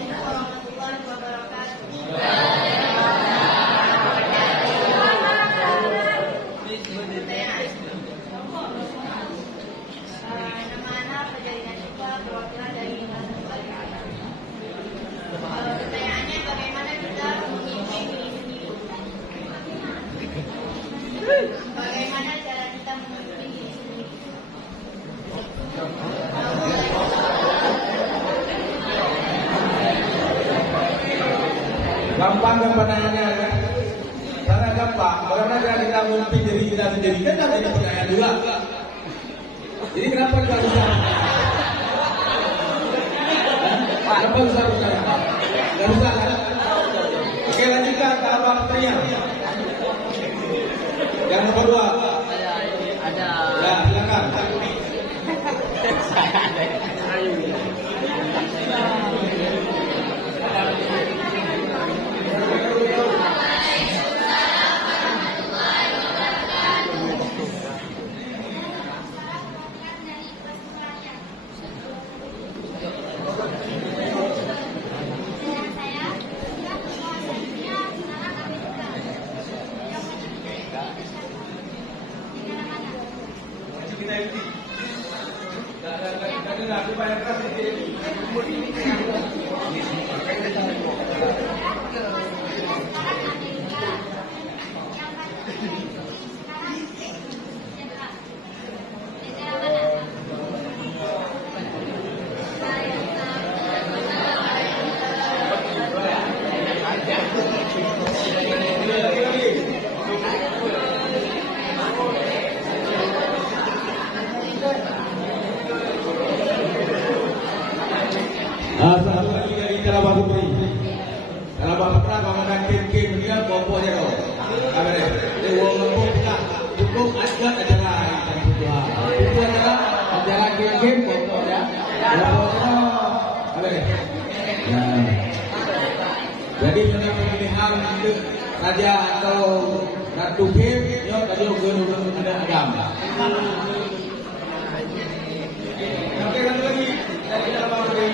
warahmatullahi wabarakatuh. Nama anak Fajrina Syifa, perwakilan dari pertanyaannya, bagaimana kita memimpin diri sendiri? Bagaimana cara kita memimpin diri sendiri? Gampang pertanyaannya kan? Karena gampang. Bagaimana cara kita memimpin diri kita sendiri? Kan ada jadi pertanyaan juga. Jadi kenapa kita bisa? Kenapa bisa? Gak bisa kan? Oke, lanjutkan ke abang pertanyaan. Yang kedua. Ada. Ya, silakan. Satu lagi dari Calabang Putri. Calabang Putra komandan kim dia pokoknya kau. Kabar dia wong kita hukum adat acara Tuhan. Itu adalah acara kim pokoknya. Kabar. Jadi pemilihan itu saja atau ratu kim yo tadi ugun ada agama. Oke, satu lagi dari Calabang Putri.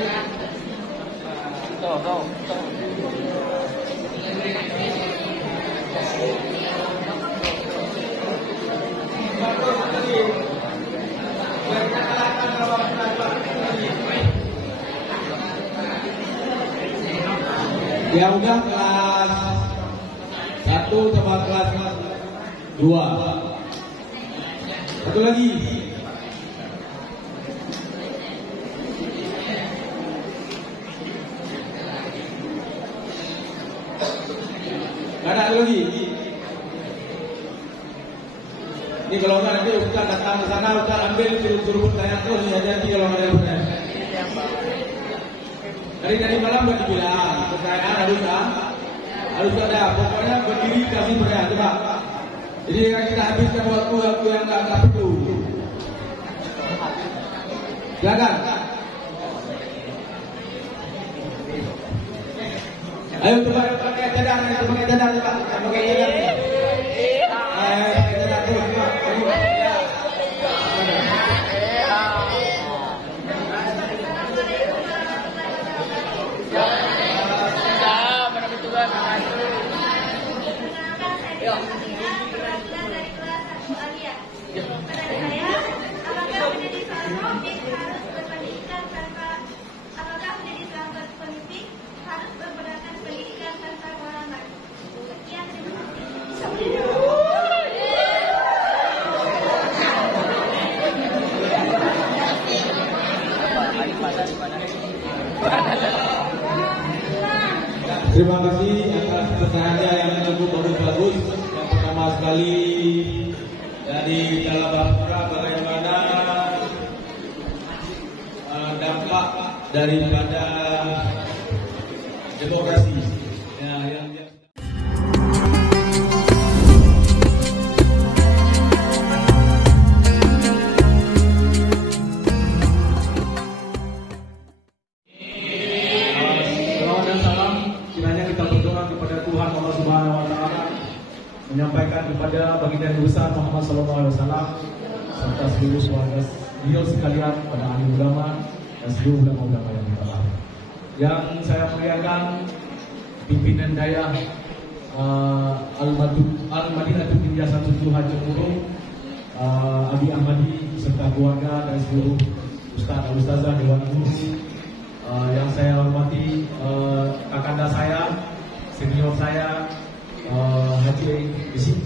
Ya udah kelas 1 sama kelas 2. Satu lagi. Ada lagi. Ini kalau nggak nanti Ustaz datang ke sana, Ustaz ambil suruh pertanyaan terus ya, jadi kalau nggak ada pertanyaan. Dari malam buat dibilang pertanyaan harus ada. Pokoknya berdiri kasih pertanyaan coba. Jadi kita habiskan waktu yang nggak perlu. Silakan. Ayo coba pakai cadar, pakai cadar. Terima kasih atas pertanyaannya yang cukup bagus. Yang pertama sekali dari Calabang Putra, bagaimana dampak daripada demokrasi. Menyampaikan kepada baginda besar Muhammad SAW serta seluruh beliau sekalian, pada ahli ulama dan seluruh ulama yang kita yang saya muliakan pimpinan daerah Al-Madinatul India 17 Jemuru, Abi Ahmadi serta keluarga dan seluruh ustaz dan ustazah Dewan Guru, yang saya hormati kakanda saya, senior saya,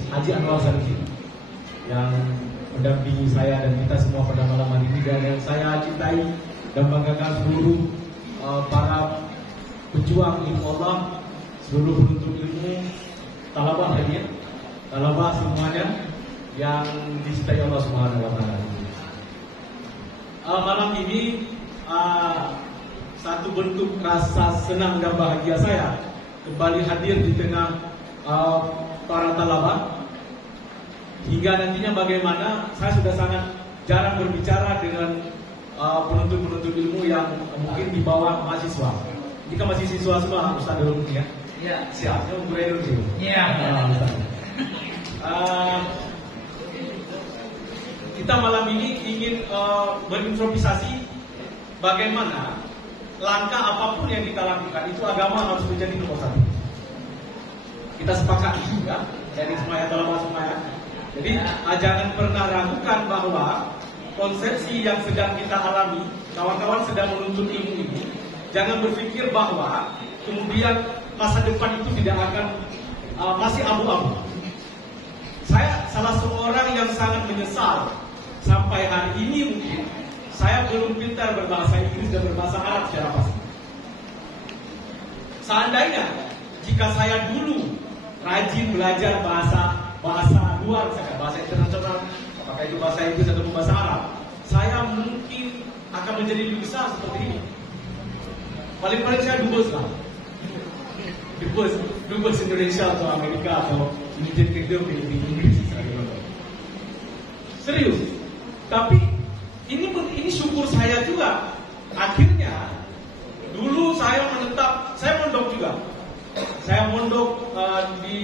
Haji Anwar Sarki yang mendampingi saya dan kita semua pada malam hari ini, dan yang saya cintai dan banggakan seluruh para pejuang ilmu Allah, seluruh penuntut ilmu, talabah hadir, talabah semuanya yang dicintai Allah Subhanahu wa taala. Malam ini satu bentuk rasa senang dan bahagia saya kembali hadir di tengah para talabah. Hingga nantinya bagaimana, saya sudah sangat jarang berbicara dengan penuntut-penuntut ilmu yang mungkin di bawah mahasiswa. Jika masih siswa semua, Ustaz dulu ya. Iya, siap. Gue dulu. Iya. Kita malam ini ingin berimprovisasi bagaimana langkah apapun yang kita lakukan itu agama harus menjadi nomor satu. Kita sepakati juga dari semuanya talabah semuanya. Jadi jangan pernah ragukan bahwa konsepsi yang sedang kita alami, kawan-kawan sedang menuntut ilmu ini, jangan berpikir bahwa kemudian masa depan itu tidak akan masih abu-abu. Saya salah seorang yang sangat menyesal sampai hari ini mungkin saya belum pintar berbahasa Inggris dan berbahasa Arab secara pasti. Seandainya jika saya dulu rajin belajar bahasa luar, misalkan bahasa internasional, apakah itu bahasa Inggris atau bahasa Arab, saya mungkin akan menjadi lebih besar seperti ini. Paling-paling saya dubes lah, dubes Indonesia atau Amerika atau United Kingdom di Inggris. Serius. Tapi ini syukur saya juga. Akhirnya dulu saya mondok juga. Saya mondok di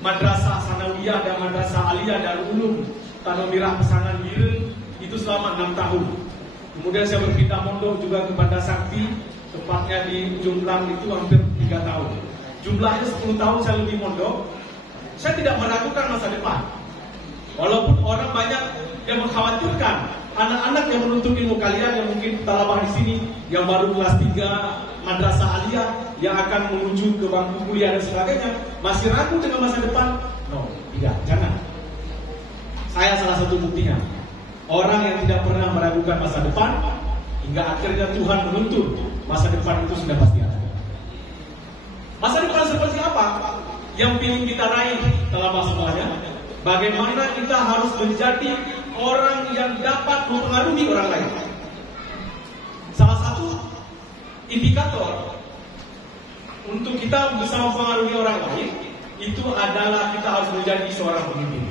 Madrasah Sanawiyah dan Madrasah Aliyah Darul Ulum Tanah Merah Pesangan Biren itu selama 6 tahun. Kemudian saya berpindah mondok juga ke Banda Sakti, tepatnya di Jomblang itu hampir 3 tahun. Jumlahnya 10 tahun saya lebih mondok. Saya tidak meragukan masa depan. Walaupun orang banyak yang mengkhawatirkan anak-anak yang menuntut ilmu kalian yang mungkin talabah di sini yang baru kelas 3 Madrasah Aliyah yang akan menuju ke bangku kuliah dan sebagainya masih ragu dengan masa depan. No, tidak, jangan. Saya salah satu buktinya. Orang yang tidak pernah meragukan masa depan hingga akhirnya Tuhan menuntut masa depan itu sudah pasti ada. Masa depan seperti apa yang ingin kita raih talabah semuanya? Bagaimana kita harus menjadi orang yang dapat mempengaruhi orang lain. Salah satu indikator untuk kita bisa mempengaruhi orang lain itu adalah kita harus menjadi seorang pemimpin.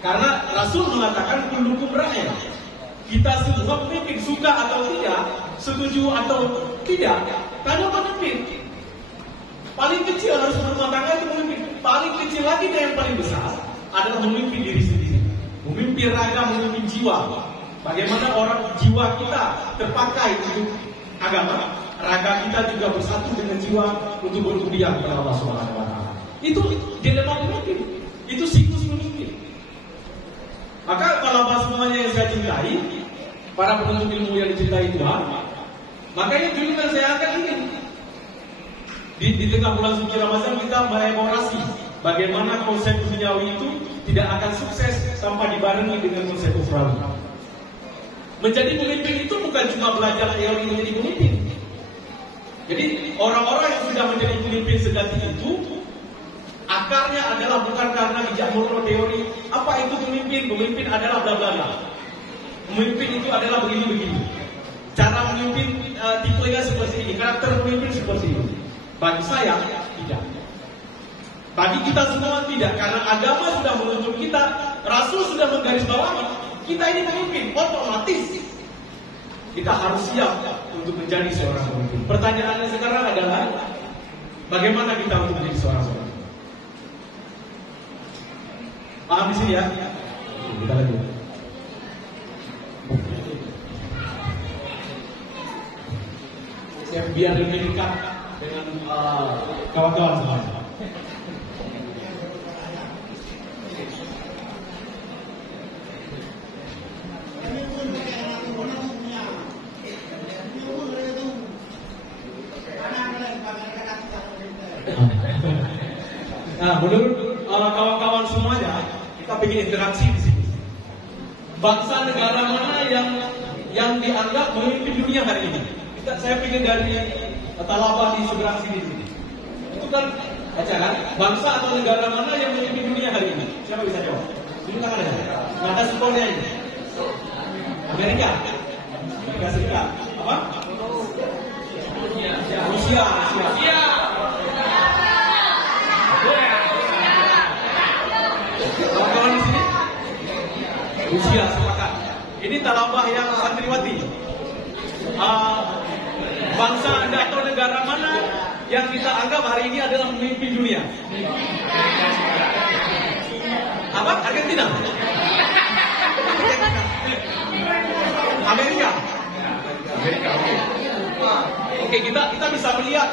Karena Rasul mengatakan kullukum ra'in. Kita semua pemimpin, suka atau tidak, setuju atau tidak, karena pemimpin. Paling kecil harus berumah tangga itu memimpin. Paling kecil lagi dan yang paling besar adalah memimpin diri sendiri. Memimpin raga, memimpin jiwa. Bagaimana orang jiwa kita terpakai untuk agama, raga kita juga bersatu dengan jiwa untuk berkuliah kepada Allah Subhanahu wa taala. Itu dilema pemimpin. Itu siklus pemimpin. Maka kalau semuanya yang saya cintai, para penuntut ilmu yang dicintai Tuhan, makanya judulnya saya akan ini. Di tengah bulan suci Ramadan kita mengelaborasi bagaimana konsep duniawi itu tidak akan sukses tanpa dibarengi dengan konsep ukhrawi. Menjadi pemimpin itu bukan cuma belajar teori menjadi pemimpin. Jadi orang-orang yang sudah menjadi pemimpin sejati itu akarnya adalah bukan karena ijazah moral teori. Apa itu pemimpin? Pemimpin adalah bla bla bla. Pemimpin itu adalah begini-begini. Cara memimpin tipenya seperti ini, karakter pemimpin seperti ini. Bagi saya tidak. Bagi kita semua tidak, karena agama sudah menuntut kita, Rasul sudah menggarisbawahi, kita ini pemimpin, otomatis kita harus siap untuk menjadi seorang pemimpin. Pertanyaannya sekarang adalah bagaimana kita untuk menjadi seorang pemimpin? Paham di sini ya? Kita lanjut. biar lebih dekat dengan kawan-kawan semuanya. Nah, menurut kawan-kawan semuanya, kita ingin interaksi di sini. Bangsa negara mana yang dianggap memimpin dunia hari ini? Saya ingin dari Talabah di seberang sini. Itu kan baca kan? Bangsa atau negara mana yang memimpin dunia hari ini? Siapa bisa jawab? Ini kan ada. Nggak ada skornya ini. Amerika Serikat. Apa? Rusia. Kawan-kawan di sini? Rusia, sepakat. Ini Talabah yang santriwati. Bangsa atau negara mana yang kita anggap hari ini adalah pemimpin dunia? Apa? Argentina? Amerika. Oke, kita bisa melihat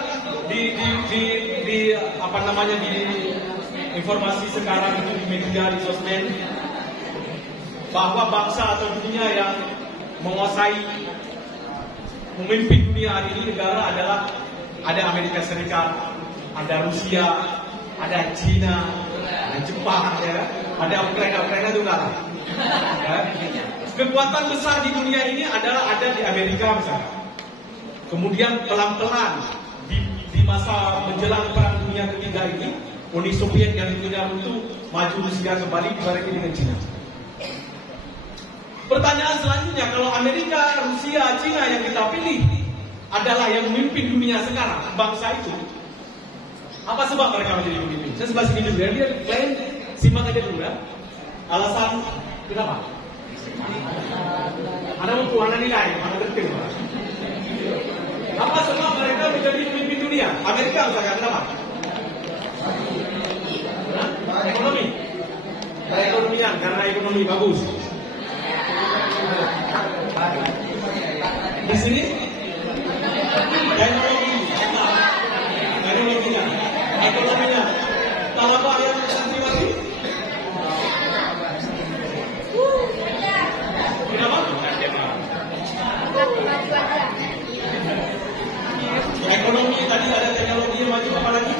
di apa namanya di informasi sekarang itu di media, di sosmed, bahwa bangsa atau dunia yang menguasai memimpin dunia hari ini negara adalah ada Amerika Serikat, ada Rusia, ada Cina, ada Jepang, ya, ada Ukraina juga. Ya. Kekuatan besar di dunia ini adalah ada di Amerika misalnya. Kemudian pelan-pelan di masa menjelang Perang Dunia Ketiga ini, Uni Soviet yang punya runtuh, maju Rusia kembali dibarengi dengan Cina. Pertanyaan selanjutnya, kalau Amerika, Rusia, Cina yang kita pilih adalah yang memimpin dunia sekarang, bangsa itu, apa sebab mereka menjadi pemimpin? Saya sebelah sini dulu ya, dia kalian simak aja dulu ya. Alasan kenapa? Ada mana nilai, mana penting? Apa sebab mereka menjadi pemimpin dunia? Amerika misalkan kenapa? Ekonomi. Perekonomian, karena ekonomi bagus. Di sini teknologinya, ekonominya. Talabah yang santriwati. Kenapa? Ekonomi tadi ada teknologi yang maju, apa lagi?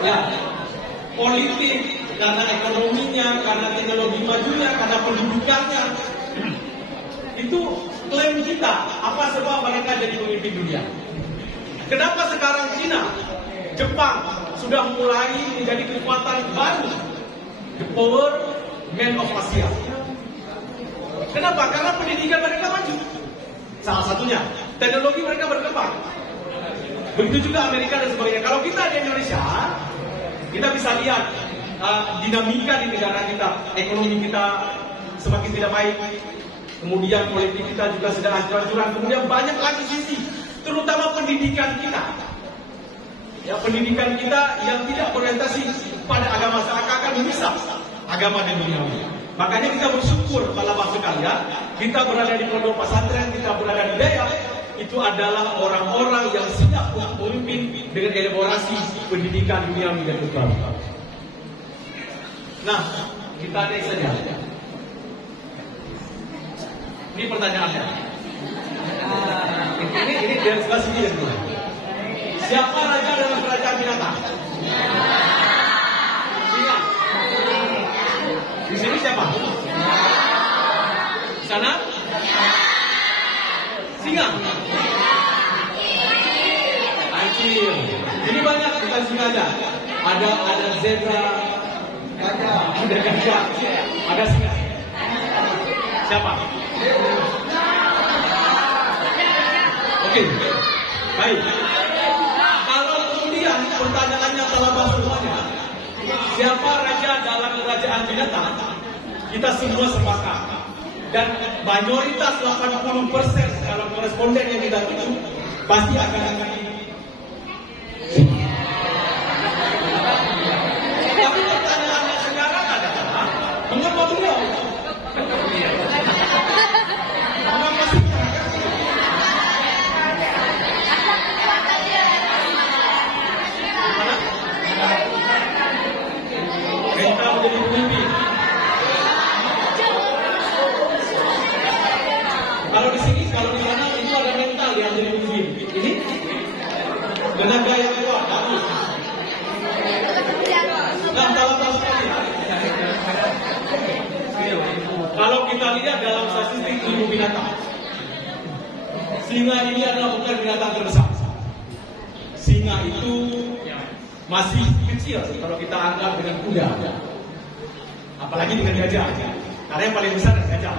Ya, politik, karena ekonominya, karena teknologi majunya, karena pendidikannya. Itu klaim kita. Apa sebab mereka jadi pemimpin dunia? Kenapa sekarang Cina, Jepang sudah mulai menjadi kekuatan baru, the power man of Asia? Kenapa? Karena pendidikan mereka maju. Salah satunya, teknologi mereka berkembang. Begitu juga Amerika dan sebagainya. Kalau kita di Indonesia, kita bisa lihat dinamika di negara kita, ekonomi kita semakin tidak baik, kemudian politik kita juga sedang hancur-hancuran, kemudian banyak lagi sisi, terutama pendidikan kita. Ya, pendidikan kita yang tidak berorientasi pada agama, seakan-akan memisah agama dan duniawi. Makanya kita bersyukur Talabah sekalian, kita berada di pondok pesantren, kita berada di daerah, itu adalah orang-orang yang siap untuk memimpin dengan elaborasi pendidikan duniawi dan ukhrawi. Nah, kita next saja. Ini pertanyaannya. Ini dari sebelah sini ya. Siapa raja dalam kerajaan binatang? Singa. Di sini siapa? Di sana? Singa. Anjing. Ini banyak, bukan singa aja. Ada zebra, ada gajah, ada singa. Siapa? Oke, baik. Kalau kemudian pertanyaannya Talabah semuanya, siapa raja dalam kerajaan binatang? Kita semua sepakat. Dan mayoritas 80% kalau koresponden yang kita tuju pasti akan tapi pertanyaannya sekarang adalah jadi pemimpin? Kalau di sini, kalau di sana itu ada mental yang jadi pemimpin. Ini tenaga yang kuat, bagus. Nah, kalau kita lihat dalam statistik ilmu binatang, singa ini adalah bukan binatang terbesar. Singa itu masih kecil kalau kita anggap dengan kuda, apalagi dengan gajah. Karena yang paling besar adalah gajah.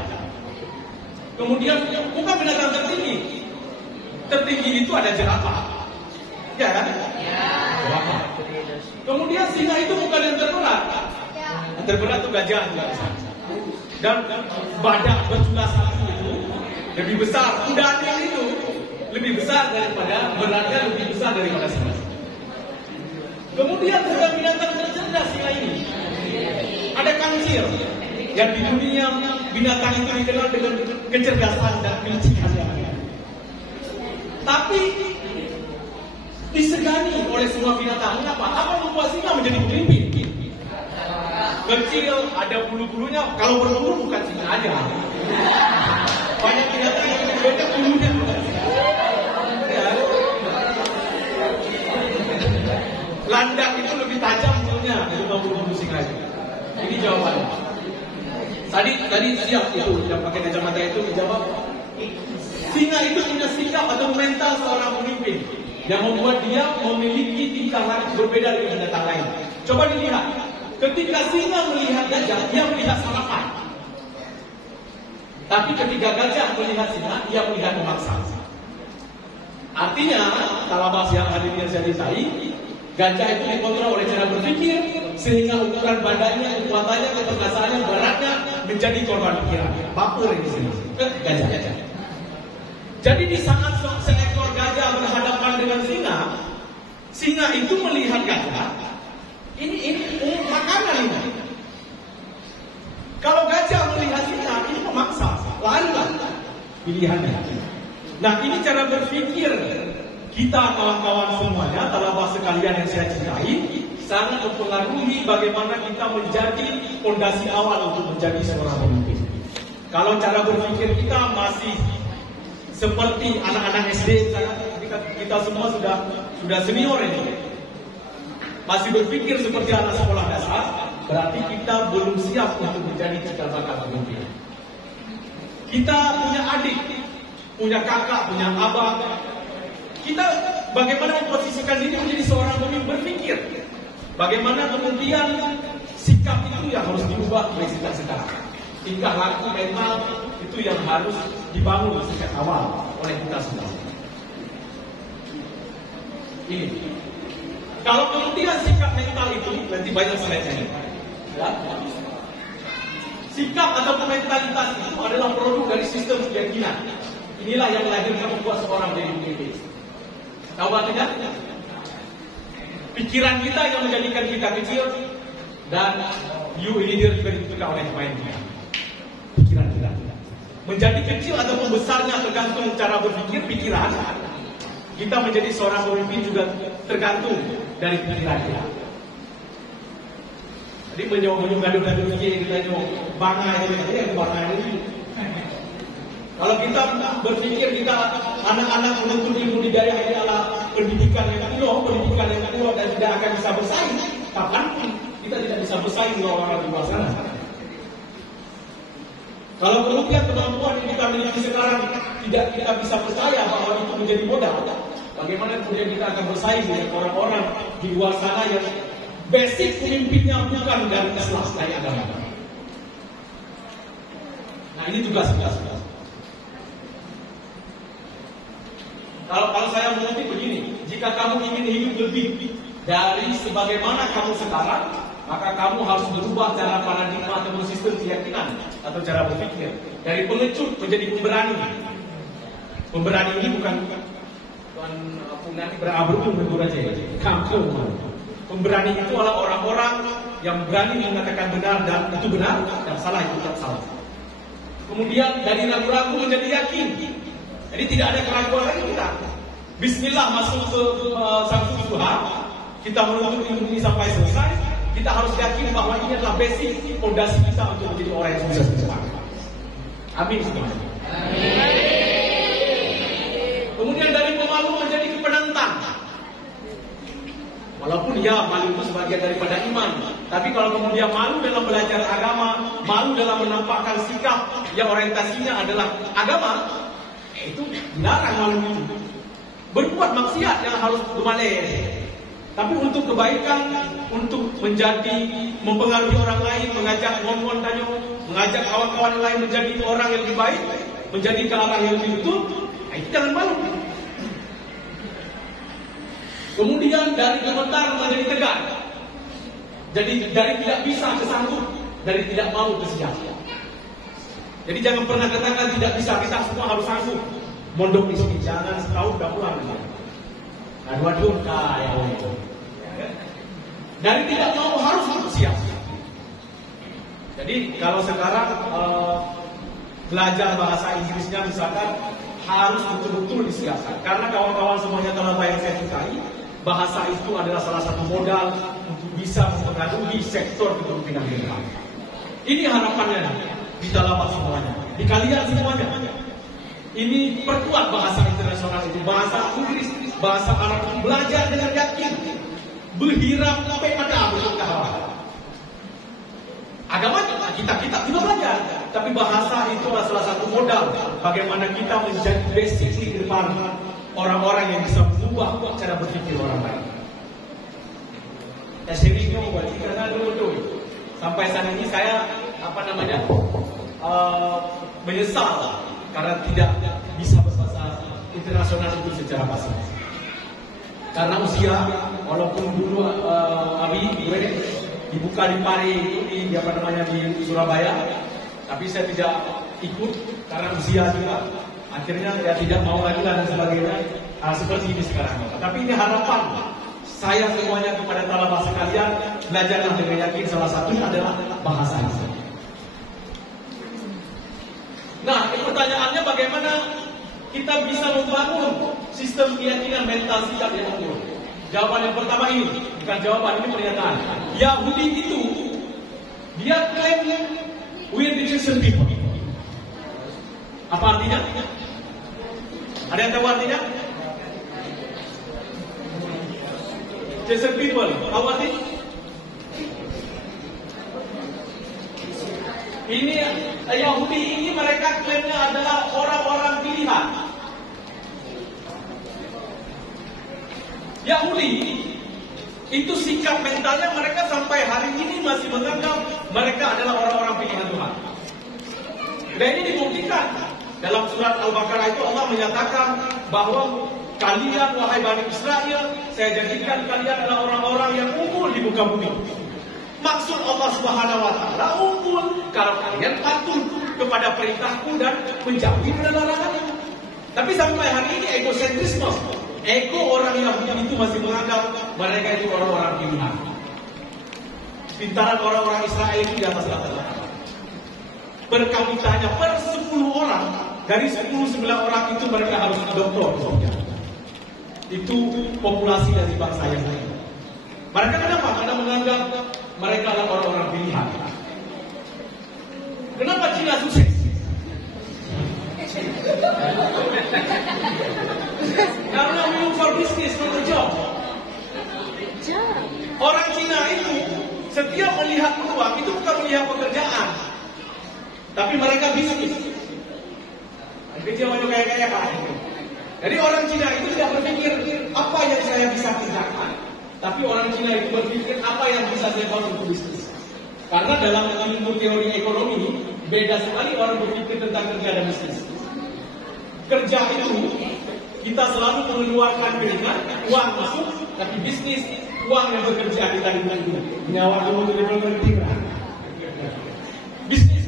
Kemudian bukan binatang tertinggi. Tertinggi itu ada jerapah, ya kan? Jerapah. Kemudian singa itu bukan yang terberat. Yang terberat itu gajah juga besar. Dan badak berjumlah satu itu lebih besar. Kudanya itu lebih besar daripada, beratnya lebih besar daripada singa. Kemudian terhadap binatang tercerdas singa ini ada kancil, yang di dunia binatang itu dikenal dengan kecerdasan dan kelicikannya. Tapi disegani oleh semua binatang. Kenapa? Apa membuat singa menjadi pemimpin? Kecil, ada bulu-bulunya. Kalau berbulu bukan singa aja. Banyak binatang yang banyak bulunya. Ya. Landak itu lebih tajam bulunya daripada bulu singa itu. Ini jawabannya. Tadi siap itu yang pakai kacamata itu menjawab. Singa itu punya sikap atau mental seorang pemimpin yang membuat dia memiliki tingkah laku berbeda dengan binatang lain. Coba dilihat, ketika singa melihat gajah, dia melihat sarapan. Tapi ketika gajah melihat singa, dia melihat memaksa. Artinya, talabas yang hadir yang saya cintai, gajah itu dikontrol oleh cara berpikir, sehingga ukuran badannya, kekuatannya, kecerdasannya, beratnya menjadi korban pikiran. Baper di sini. Gajah. Jadi di saat seekor gajah berhadapan dengan singa, singa itu melihat gajah. Ini makanan ini. Kalau gajah melihat singa, ini memaksa, larilah pilihannya. Nah, ini cara berpikir kita kawan-kawan semuanya, talabah sekalian yang saya cintai, sangat mempengaruhi bagaimana kita menjadi fondasi awal untuk menjadi seorang pemimpin. Kalau cara berpikir kita masih seperti anak-anak SD, kita semua sudah senior ini, masih berpikir seperti anak sekolah dasar, berarti kita belum siap untuk menjadi cikal bakal pemimpin. Kita punya adik, punya kakak, punya abang. Kita bagaimana memposisikan diri menjadi seorang pemimpin berpikir. Bagaimana kemudian sikap itu yang harus diubah oleh sikap sekarang. Tingkah laku mental itu yang harus dibangun sejak awal oleh kita semua. Ini. Kalau kemudian sikap mental itu nanti banyak slide-nya. Ya. Sikap atau mentalitas itu adalah produk dari sistem keyakinan. Inilah yang melahirkan membuat seorang menjadi pemimpin. Tahu artinya? Pikiran kita yang menjadikan kita kecil, dan you leader juga ditentukan oleh pemain kita. Pikiran kita menjadi kecil atau besarnya tergantung cara berpikir pikiran. Kita menjadi seorang pemimpin juga tergantung dari pikiran kita. Jadi menyong gaduh-gaduh kita nyong bangga itu bangga itu. Kalau kita berpikir kita anak-anak menuntut ilmu di daerah ini adalah pendidikan yang kuat dan tidak akan bisa bersaing, kapanpun kita tidak bisa bersaing dengan orang di luar sana. Kalau kemudian kemampuan yang kita miliki sekarang tidak kita bisa percaya bahwa itu menjadi modal, bagaimana kemudian kita akan bersaing dengan orang-orang di luar sana yang basic pemimpinnya bukan dari Islam, dari agama. Nah, ini tugas. Kalau saya mengutip begini, jika kamu ingin hidup lebih dari sebagaimana kamu sekarang, maka kamu harus berubah cara paradigma atau sistem keyakinan atau cara berpikir dari pengecut menjadi pemberani. Pemberani ini bukan nanti berabru aja. Kampung. Pemberani itu adalah orang-orang yang berani mengatakan benar dan itu benar, dan salah itu tidak salah. Kemudian dari ragu-ragu menjadi yakin. Jadi tidak ada keraguan lagi kita. Bismillah masuk ke satu Tuhan. Kita menuntut ilmu ini sampai selesai. kita harus yakin bahwa ini adalah basic fondasi kita untuk menjadi orang yang sukses ke depan. Amin semuanya. Kemudian dari pemalu menjadi penantang. Walaupun ya malu itu sebagian daripada iman, tapi kalau kemudian malu dalam belajar agama, malu dalam menampakkan sikap yang orientasinya adalah agama, itu dilarang malu itu. Berbuat maksiat yang harus bermaler, tapi untuk kebaikan, untuk menjadi mempengaruhi orang lain, mengajak ngomong tanya, mengajak kawan-kawan lain menjadi orang yang lebih baik, menjadi ke arah yang lebih betul, itu jangan malu. Kemudian dari gemetar menjadi tegar. Jadi dari tidak bisa ke sanggup, dari tidak mau ke siap. Jadi jangan pernah katakan tidak bisa, kita semua harus sanggup. Mondok di sini jangan setahun dah pulang aja. Aduh kaya itu. Dari tidak mau harus siap. Jadi kalau sekarang belajar bahasa Inggrisnya misalkan harus betul-betul disiapkan. Karena kawan-kawan semuanya telah yang saya sukai, bahasa itu adalah salah satu modal untuk bisa mempengaruhi sektor kepemimpinan di depan. Ini harapannya di dalam semuanya, di kalian semuanya. Ini perkuat bahasa internasional itu, bahasa Inggris, bahasa Arab, belajar dengan yakin, berhirap sampai pada berkata. Agama kita juga belajar, tapi bahasa itu adalah salah satu modal bagaimana kita menjadi basic di depan orang-orang yang bisa mengubah cara berpikir orang lain. Seringnya membuat karena dulu sampai saat ini saya menyesal karena tidak bisa berbahasa internasional itu secara pasti. Karena usia, walaupun dulu Abi dibuka di Pari di Surabaya, tapi saya tidak ikut karena usia juga. Akhirnya ya tidak mau lagi dan sebagainya seperti ini sekarang. Tapi ini harapan saya semuanya kepada talabah sekalian, belajarlah dengan yakin, salah satunya adalah bahasa Inggris. Nah, pertanyaannya bagaimana kita bisa membangun sistem keyakinan mental siap yang unggul? Jawaban yang pertama ini, bukan jawaban, ini pernyataan. Yahudi itu dia klaim we are the chosen people. Apa artinya? Ada yang tahu artinya? Chosen people, apa artinya? Ini Yahudi ini mereka klaimnya adalah orang-orang pilihan. Yahudi itu sikap mentalnya mereka sampai hari ini masih menganggap mereka adalah orang-orang pilihan Tuhan. Dan ini dibuktikan dalam surat Al-Baqarah itu Allah menyatakan bahwa kalian wahai Bani Israel, saya jadikan kalian adalah orang-orang yang unggul di muka bumi. Maksud Allah Subhanahu wa taala unggul kalau kalian patuh kepada perintahku dan menjauhi dari laranganku. Tapi sampai hari ini egosentrisme, ego orang Yahudi itu masih menganggap mereka itu orang-orang pilihan. Pintaran orang-orang Israel itu di atas rata-rata. Per kapitanya per 10 orang, dari 10-9 orang itu mereka harus doktor. Itu populasi dari bangsa yang lain. Mereka kenapa? Karena menganggap mereka adalah orang-orang pilihan. Kenapa Cina sukses? Karena we look for business, for the job. Orang Cina itu setiap melihat peluang itu bukan melihat pekerjaan, tapi mereka bisnis. Kerja banyak kayak Pak. Jadi orang Cina itu tidak berpikir apa yang saya bisa kerjakan, tapi orang Cina itu berpikir apa yang bisa saya buat untuk bisnis. Karena dalam ilmu teori ekonomi beda sekali orang berpikir tentang kerja dan bisnis. Kerja itu kita selalu mengeluarkan keringat, uang masuk, tapi bisnis uang yang bekerja kita dibantu. Nyawa kamu berhenti. Bisnis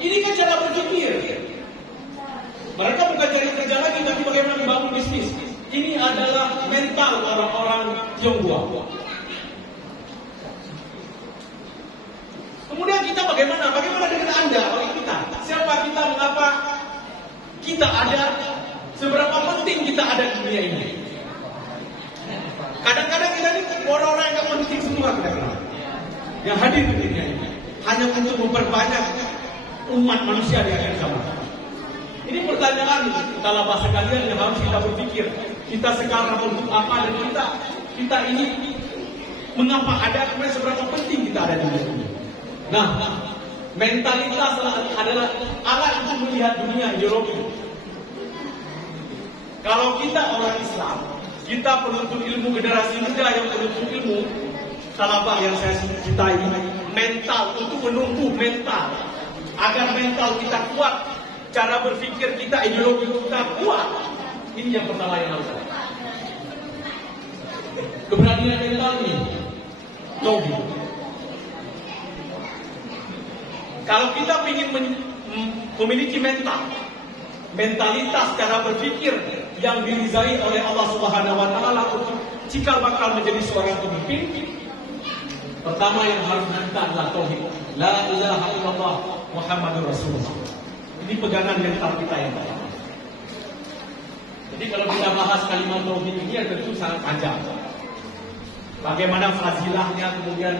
ini kan cara berpikir. Mereka bukan cari kerja lagi, tapi bagaimana membangun bisnis. Ini adalah mental orang-orang Tionghoa. Kemudian kita bagaimana? Bagaimana dengan Anda? Bagi kita, siapa kita? Mengapa kita ada? Seberapa penting kita ada di dunia ini? Kadang-kadang kita ini orang-orang yang penting semua kita. yang hadir di dunia ini hanya untuk memperbanyak umat manusia di akhir zaman. Ini pertanyaan talabah sekalian yang harus kita berpikir. Kita sekarang untuk apa, dan kita ini mengapa ada, kemudian seberapa penting kita ada di dunia ini. Nah, mentalitas adalah alat untuk melihat dunia ideologi. Kalau kita orang Islam, kita penuntut ilmu, generasi muda yang penuntut ilmu, talabah yang saya cintai, mental, untuk menumbuh mental, agar mental kita kuat, cara berpikir kita, ideologi kita kuat. Ini yang pertama yang harus ada. Keberanian mental ini, tauhid. Kalau kita ingin memiliki mentalitas cara berpikir yang dirizai oleh Allah Subhanahu wa taala untuk cikal bakal menjadi seorang pemimpin, pertama yang harus kita adalah tauhid. La ilaha illallah Muhammadur Rasulullah. Ini pegangan mental kita yang pertama. Jadi kalau kita bahas kalimat tauhid ini tentu sangat panjang. Bagaimana fazilahnya, kemudian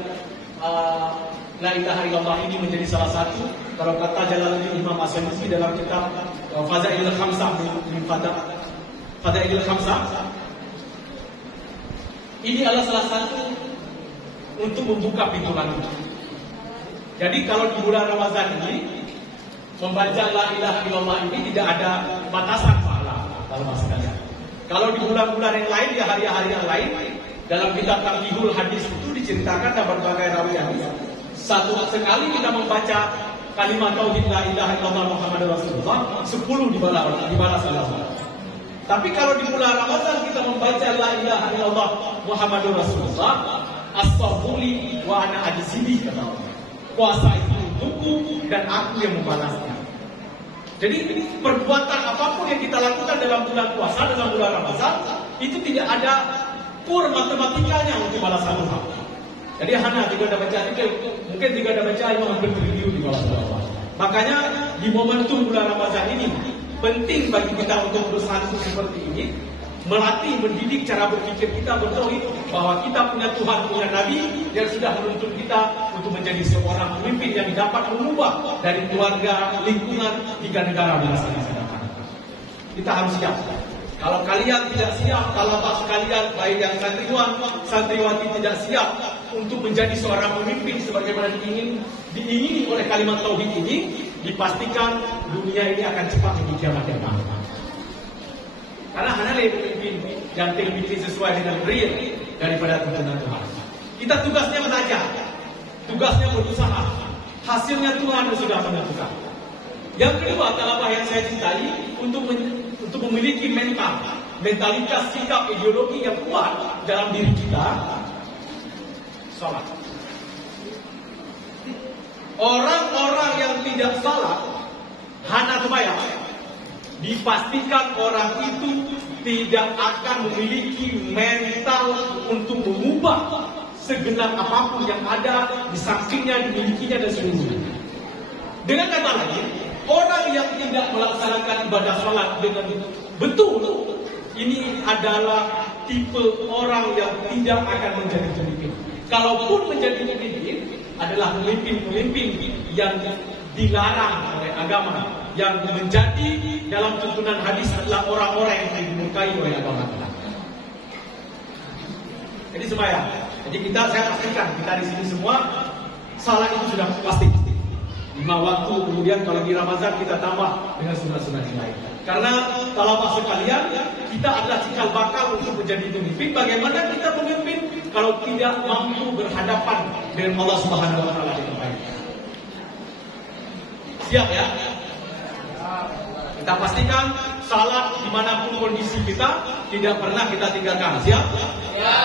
la ilaha illallah ini menjadi salah satu. Kalau kata Jalaluddin Imam As-Suyuti dalam kitab Fadailul Khamsah, Fadailul Khamsah, ini adalah salah satu untuk membuka pintu langit. Jadi kalau di bulan Ramadan ini membaca la ilaha illallah ini tidak ada batasan pahala. Kalau di bulan-bulan yang lain, di hari-hari yang lain, dalam kitab Taqihul Hadis itu diceritakan ada berbagai rawi hadis. Satu sekali kita membaca kalimat tauhid la ilaha illallah Muhammadur Rasulullah, 10 dibalas oleh Allah. Tapi kalau di bulan Ramadan kita membaca la ilaha illallah Muhammadur Rasulullah, astaghfirullah wa ana ajzibi, kata Allah. Puasa itu untukku dan aku yang membalasnya. Jadi perbuatan apapun yang kita lakukan dalam bulan puasa, dalam bulan Ramadan, itu tidak ada kur matematikanya untuk balasan Tuhan. Jadi hanya jika ada baca itu, mungkin jika ada baca itu hampir triliun di bawah Allah. Makanya di momentum bulan Ramadan ini penting bagi kita untuk bersatu seperti ini, melatih, mendidik cara berpikir kita bertauhid bahwa kita punya Tuhan, punya Nabi yang sudah menuntut kita untuk menjadi seorang pemimpin yang dapat mengubah dari keluarga, lingkungan, hingga negara bangsa yang sedang. Kita harus siap. Kalau kalian tidak siap, talabah sekalian, baik yang santriwan, santriwati tidak siap untuk menjadi seorang pemimpin sebagaimana diingini oleh kalimat tauhid ini, dipastikan dunia ini akan cepat menjadi kiamat yang akan. Karena hanya pemimpin yang terbikin sesuai dengan real daripada tuntunan Tuhan. Kita tugasnya belajar, tugasnya berusaha, hasilnya Tuhan sudah menentukan. Yang kedua, talabah yang saya cintai untuk memiliki mentalitas, sikap, ideologi yang kuat dalam diri kita, salat. Orang-orang yang tidak salat, hana sembahyang, dipastikan orang itu tidak akan memiliki mental untuk mengubah segenap apapun yang ada di sampingnya, dimilikinya dan seluruhnya. Dengan kata lain, orang yang tidak melaksanakan ibadah salat dengan betul, ini adalah tipe orang yang tidak akan menjadi pemimpin. Kalaupun menjadi pemimpin, adalah pemimpin-pemimpin yang dilarang oleh agama, yang menjadi dalam tuntunan hadis adalah orang-orang yang dimurkai oleh agama kita. Jadi sembahyang. Jadi saya pastikan kita di sini semua salat itu sudah pasti. 5 waktu, kemudian kalau di Ramadan kita tambah dengan sunat-sunat yang lain. Karena talabah sekalian, kita adalah cikal bakal untuk menjadi pemimpin. Bagaimana kita pemimpin kalau tidak mampu berhadapan dengan Allah Subhanahu wa taala dengan baik? Siap ya? Kita pastikan salat dimanapun kondisi kita tidak pernah kita tinggalkan. Siap? Ya.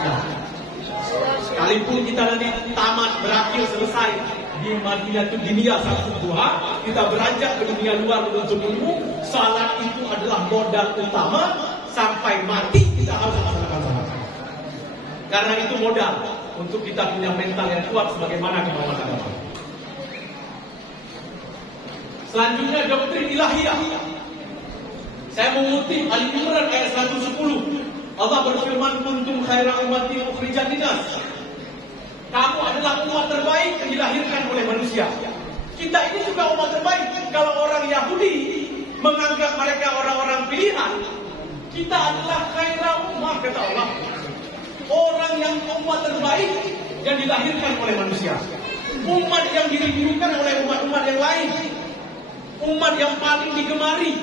Siap. Sekalipun kita nanti tamat, berakhir, selesai di Madinatul Dunia satu duha, kita beranjak ke dunia luar menuntut ilmu, salat itu adalah modal utama sampai mati kita harus melaksanakan salat. Karena itu modal untuk kita punya mental yang kuat sebagaimana kemauan agama. Selanjutnya doktrin ilahiyah. Saya mengutip Ali Imran ayat 110. Allah berfirman, kuntum khaira ummatin ukhrijat linnas. Kamu adalah umat terbaik yang dilahirkan oleh manusia. Kita ini juga umat terbaik. Kalau orang Yahudi menganggap mereka orang-orang pilihan, kita adalah khairul ummah, kata Allah. Orang yang umat terbaik yang dilahirkan oleh manusia. Umat yang dirindukan oleh umat-umat yang lain. Umat yang paling digemari.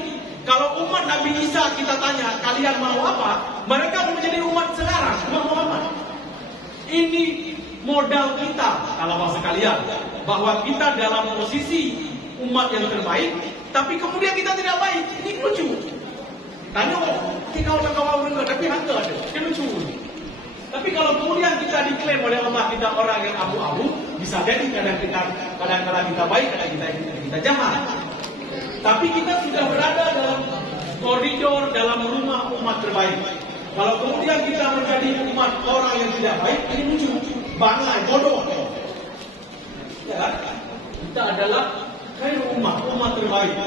Kalau umat Nabi Isa kita tanya, kalian mau apa? Mereka menjadi umat sekarang, umat Muhammad. Ini modal kita, kalau bahasa kalian, bahwa kita dalam posisi umat yang terbaik, tapi kemudian kita tidak baik. Ini lucu. Tanya kita orang dengar, tapi hantar ada. Ini lucu. Tapi kalau kemudian kita diklaim oleh Allah kita orang yang abu-abu, bisa jadi kadang-kadang kita baik, kadang kita jahat. Tapi kita sudah berada dalam koridor, dalam rumah umat terbaik. Kalau kemudian kita menjadi umat orang yang tidak baik, ini lucu, bangai, bodoh. Ya, kita adalah umat terbaik.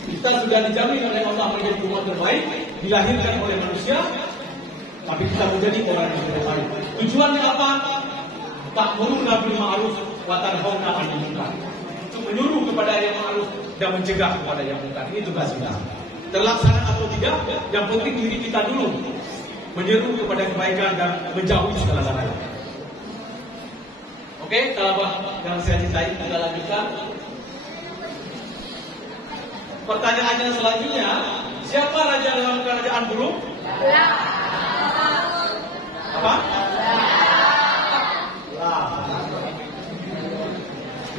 Kita sudah dijamin oleh Allah menjadi umat terbaik, dilahirkan oleh manusia, tapi kita menjadi orang yang terbaik. Tujuannya apa? Ta'muruna bil ma'ruf wa tanhauna 'anil munkar. Untuk menyuruh kepada yang ma'ruf dan mencegah kepada yang munkar. Ini tugas kita. Terlaksana atau tidak, yang penting diri kita dulu menyeru kepada kebaikan dan menjauhi segala larangan. Oke, talabah yang saya cintai, kita lanjutkan. Pertanyaannya selanjutnya, siapa raja dalam kerajaan burung? Apa?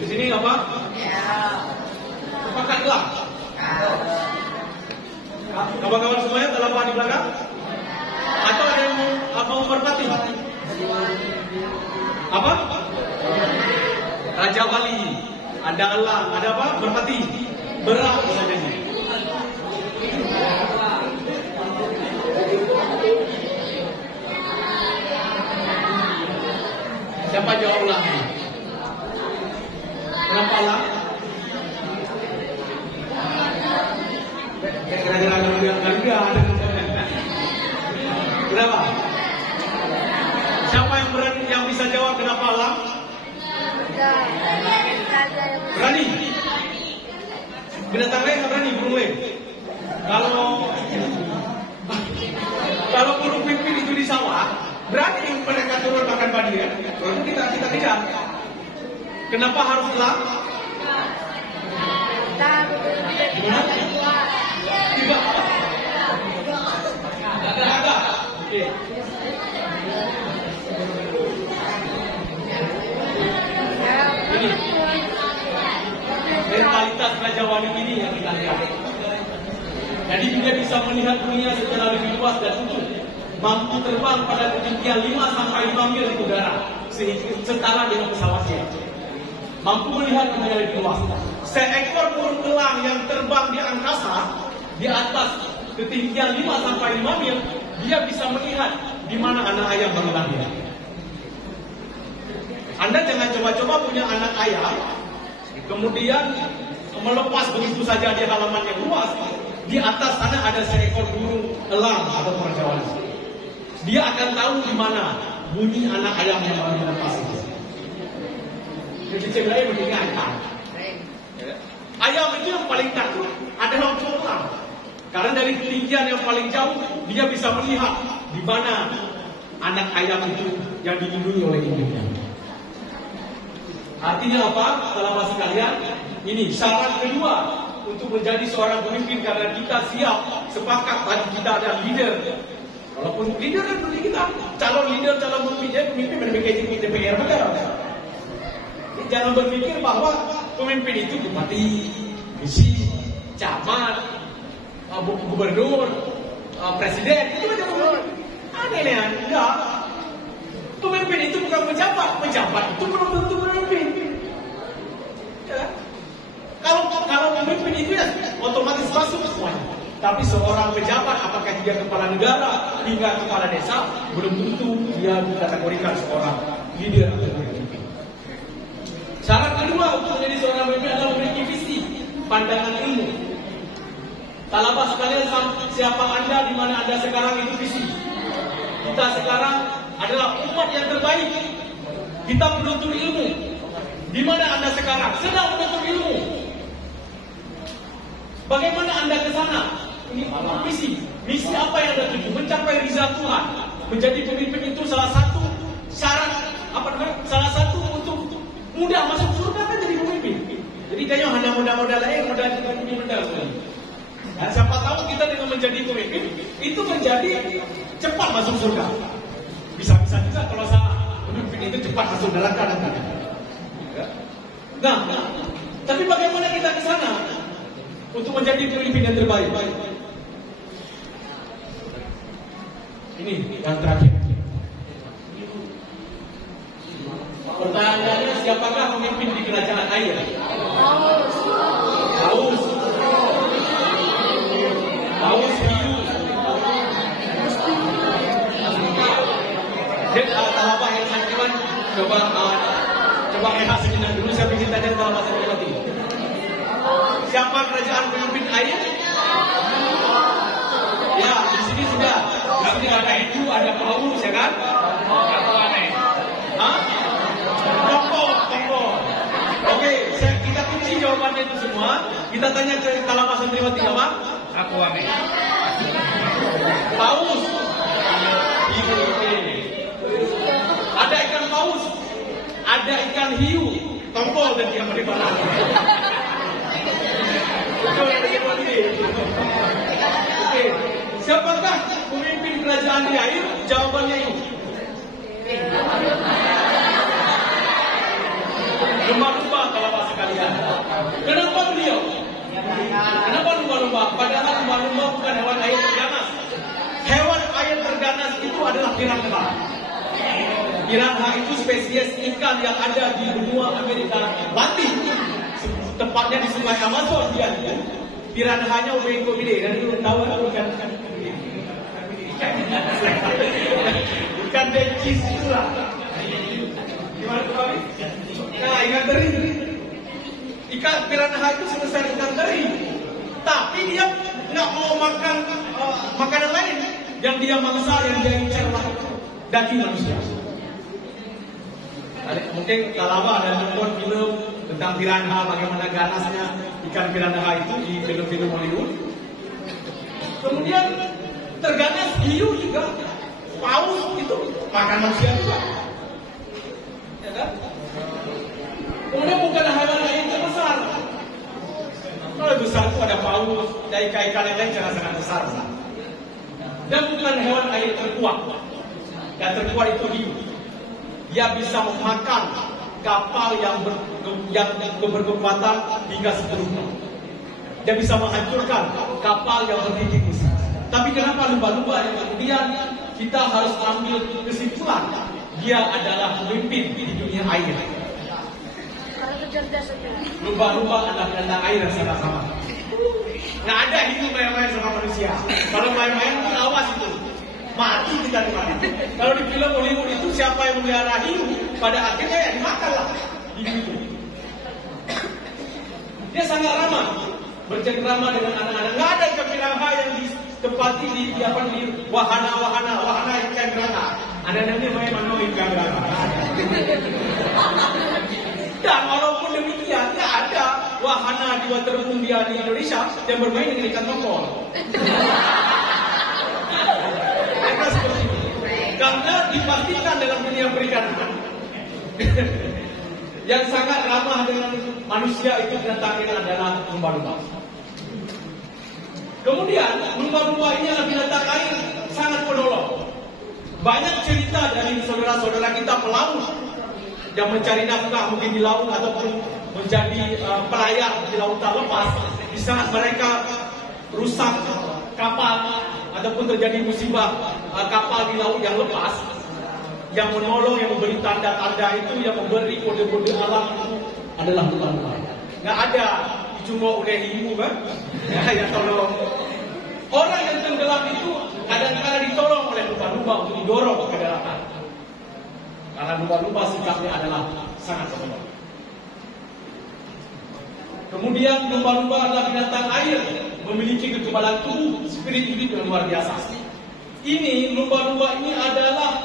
Di sini apa? Sepakatlah. Kawan-kawan semuanya telah paham di belakang? Atau ada yang mau merpati? Apa? Raja Wali. Ada Allah. Ada apa? Merpati. Berat bisa jadi. Siapa jawab ulang? Kenapa lah? Kira-kira kenapa? Siapa yang berani yang bisa jawab kenapa lah? Berani? Binatang lain berani, burung lain. Kalau burung pipit itu di sawah, berani mereka turun makan padi ya? Kalau kita tidak. Kenapa harus elang? Tidak. Ada. Oke. Ini mentalitas Raja Wali ini yang kita lihat. Jadi dia bisa melihat dunia secara lebih luas dan utuh, mampu terbang pada ketinggian 5-5 mil di udara, setara dengan pesawatnya. Mampu melihat dunia lebih luas. Seekor burung elang yang terbang di angkasa di atas ketinggian 5-5 mil, dia bisa melihat di mana anak ayam baru lahir. Anda jangan coba-coba punya anak ayam, kemudian melepas begitu saja di halaman yang luas. Di atas sana ada seekor burung elang atau Raja Wali. Dia akan tahu di mana bunyi anak ayam yang baru dilepas itu. Jadi cerai begini ayam. Ayam itu yang paling takut adalah untuk elang. Karena dari ketinggian yang paling jauh dia bisa melihat di mana anak ayam itu yang dilindungi oleh induknya. Artinya apa? Salah masuk kalian. Ini syarat kedua untuk menjadi seorang pemimpin, karena kita siap sepakat tadi kita ada leader. Walaupun leader kan berarti kita calon leader, calon pemimpin berpikir DPR betul. Jangan berpikir bahwa pemimpin itu bupati, visi, camat, gubernur, presiden itu aja pemimpin. Aneh-aneh, enggak. Pemimpin itu bukan pejabat itu belum tentu pemimpin. Ya. Kalau pemimpin itu ya otomatis masuk semuanya. Tapi seorang pejabat, apakah dia kepala negara hingga kepala desa, belum tentu dia dikategorikan seorang leader atau pemimpin. Syarat kedua untuk menjadi seorang pemimpin adalah memiliki visi, pandangan ilmu. Talabah sekalian, siapa Anda, di mana Anda sekarang itu visi. Kita sekarang adalah umat yang terbaik. Kita menuntut ilmu. Di mana Anda sekarang sedang menuntut ilmu. Bagaimana Anda ke sana? Ini misi. Misi apa yang Anda tuju? Mencapai ridha Tuhan. Menjadi pemimpin itu salah satu syarat, salah satu untuk mudah masuk surga kan jadi pemimpin. Jadi kayaknya hanya modal-modal modal ini modal. Nah, siapa tahu kita dengan menjadi pemimpin itu menjadi cepat masuk surga. Bisa-bisa juga kalau salah pemimpin itu cepat masuk neraka nanti. Nah, tapi bagaimana kita ke sana untuk menjadi pemimpin yang terbaik? Ini yang terakhir. Pertanyaannya, siapakah pemimpin di kerajaan air? Paus. Talabah yang santiman, coba rehat sejenak dulu. Saya ingin tanya talabah santiman. Siapa kerajaan pemimpin air? Ya, di sini sudah. Di sini ada itu, ada Paulus, ya kan? Atau aneh? Hah? Tokoh. Oke, kita kunci jawabannya itu semua. Kita tanya ke talabah santiman apa? Aku aneh. Paus. Ada ikan paus, ada ikan hiu, tompol dan dia beribadah. Oke, siapakah pemimpin kerajaan di air? Jawabannya itu. Lumba-lumba kalau bahasa kalian. Kenapa beliau? Kenapa lumba-lumba? Padahal lumba-lumba bukan hewan air terganas. Hewan air terganas itu adalah piranha. Piranha itu spesies ikan yang ada di benua Amerika Latin, tepatnya di Sungai Amazon. Dia piranhanya ubeko gede, dan itu tahu ikan ikan dencis itulah. Gimana tuh kami? Nah, ikan teri. Ikan piranha itu sebesar ikan teri, tapi dia nggak mau makan makanan lain. Yang dia mangsa, yang dia incarlah daging manusia. Mungkin talabah dan nonton film tentang piranha, bagaimana ganasnya ikan piranha itu di film-film Hollywood. Kemudian terganas hiu juga, paus itu makan manusia juga, ya kan? Kemudian bukan hewan lain terbesar. Kalau besar itu ada paus, ada ikan-ikan yang lain sangat besar. Dan bukan hewan air terkuat. Dan terkuat itu hiu. Dia bisa memakan kapal yang berkekuatan hingga 10 ton. Dia bisa menghancurkan kapal yang berdiri besar. Tapi kenapa lumba-lumba yang kemudian kita harus ambil kesimpulan dia adalah pemimpin di dunia air? Lumba-lumba adalah binatang air yang sama-sama. Nggak ada hidup main-main sama manusia. Kalau main-main pun awas itu, mati kita di mana. Kalau di film Hollywood itu siapa yang melihara hiu, pada akhirnya ya dimakanlah hiu itu. Dia sangat ramah, bercengkrama dengan anak-anak. Nggak ada ikan piranha yang ditempati di wahana ikan piranha. Anak-anaknya main mana ikan piranha. Dan walaupun demikian, nggak ada wahana di waterboom di Indonesia yang bermain dengan ikan tongkol. Karena seperti itu. Karena dipastikan dalam dunia perikanan yang sangat ramah dengan manusia itu binatangnya adalah lumba-lumba. Kemudian lumba-lumba ini adalah binatang air sangat penolong. Banyak cerita dari saudara-saudara kita pelaut yang mencari nafkah mungkin di laut ataupun menjadi pelayar di lautan lepas. Di saat mereka rusak kapal ataupun terjadi musibah kapal di laut yang lepas, yang menolong, yang memberi tanda-tanda itu, yang memberi kode-kode alam itu adalah lumba-lumba. Nggak ada cuma oleh ibu kan yang tolong. Orang yang tenggelam itu kadang-kadang ditolong oleh lumba-lumba untuk didorong ke daratan. Karena lumba-lumba sikapnya adalah sangat penolong. Kemudian lumba-lumba adalah binatang air memiliki kekebalan tubuh, spirit hidup yang luar biasa. Ini lumba-lumba ini adalah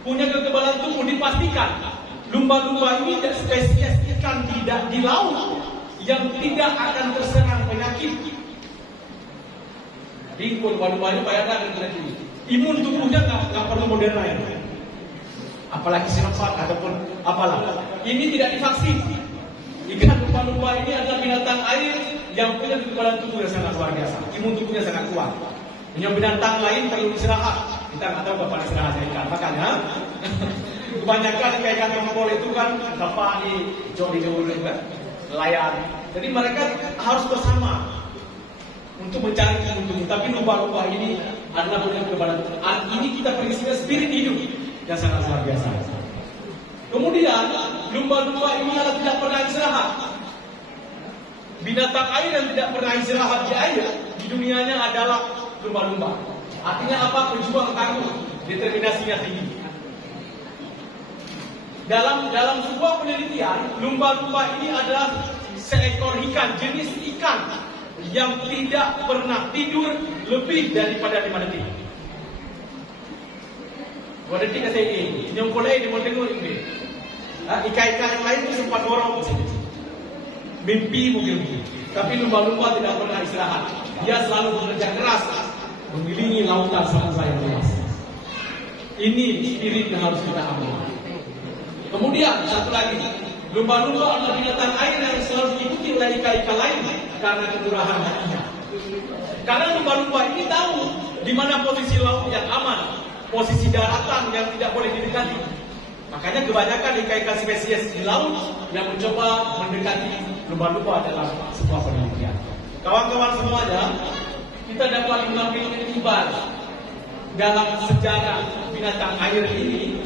punya kekebalan tubuh, dipastikan lumba-lumba ini spesies ikan tidak di laut yang tidak akan terserang penyakit. Jadi lumba-lumba ini bayangkan penyakit ini. Imun tubuhnya nggak perlu modern lain, apalagi Sinovac ataupun apalah. Ini tidak divaksin. Ikan lumba-lumba ini adalah binatang air yang punya kekebalan tubuh yang sangat luar biasa. Imun tubuhnya sangat kuat. Punya binatang lain perlu istirahat. Kita nggak tahu kapan istirahatnya ikan. Makanya kebanyakan ikan tongkol itu kan dapat di jauh juga nelayan. Jadi mereka harus bersama untuk mencari imun tubuh. Tapi lumba-lumba ini adalah punya kekebalan tubuh. Ini kita peristiwa spirit hidup yang sangat luar biasa. Kemudian lumba-lumba ini adalah tidak pernah istirahat. Binatang air yang tidak pernah istirahat di air di dunianya adalah lumba-lumba. Artinya apa? Pejuang tangguh, determinasinya tinggi. Dalam sebuah penelitian, lumba-lumba ini adalah seekor ikan, jenis ikan yang tidak pernah tidur lebih daripada 5 detik. 2 detik kata ini, yang boleh dia mau tengok ini. Ikan-ikan yang lain itu sempat dorong mimpi mungkin, tapi lumba-lumba tidak pernah istirahat. Dia selalu bekerja keras mengelilingi lautan samudra yang luas. Ini spirit yang harus kita ambil. Kemudian satu lagi, lumba-lumba adalah binatang air yang selalu diikuti oleh ikan-ikan lain karena kemurahan hatinya. Karena lumba-lumba ini tahu di mana posisi laut yang aman, posisi daratan yang tidak boleh didekati. Makanya kebanyakan ikan-ikan spesies di laut yang mencoba mendekati lumba-lumba dalam sebuah penelitian. Kawan-kawan semuanya, kita dapat mengambil iktibar dalam sejarah binatang air ini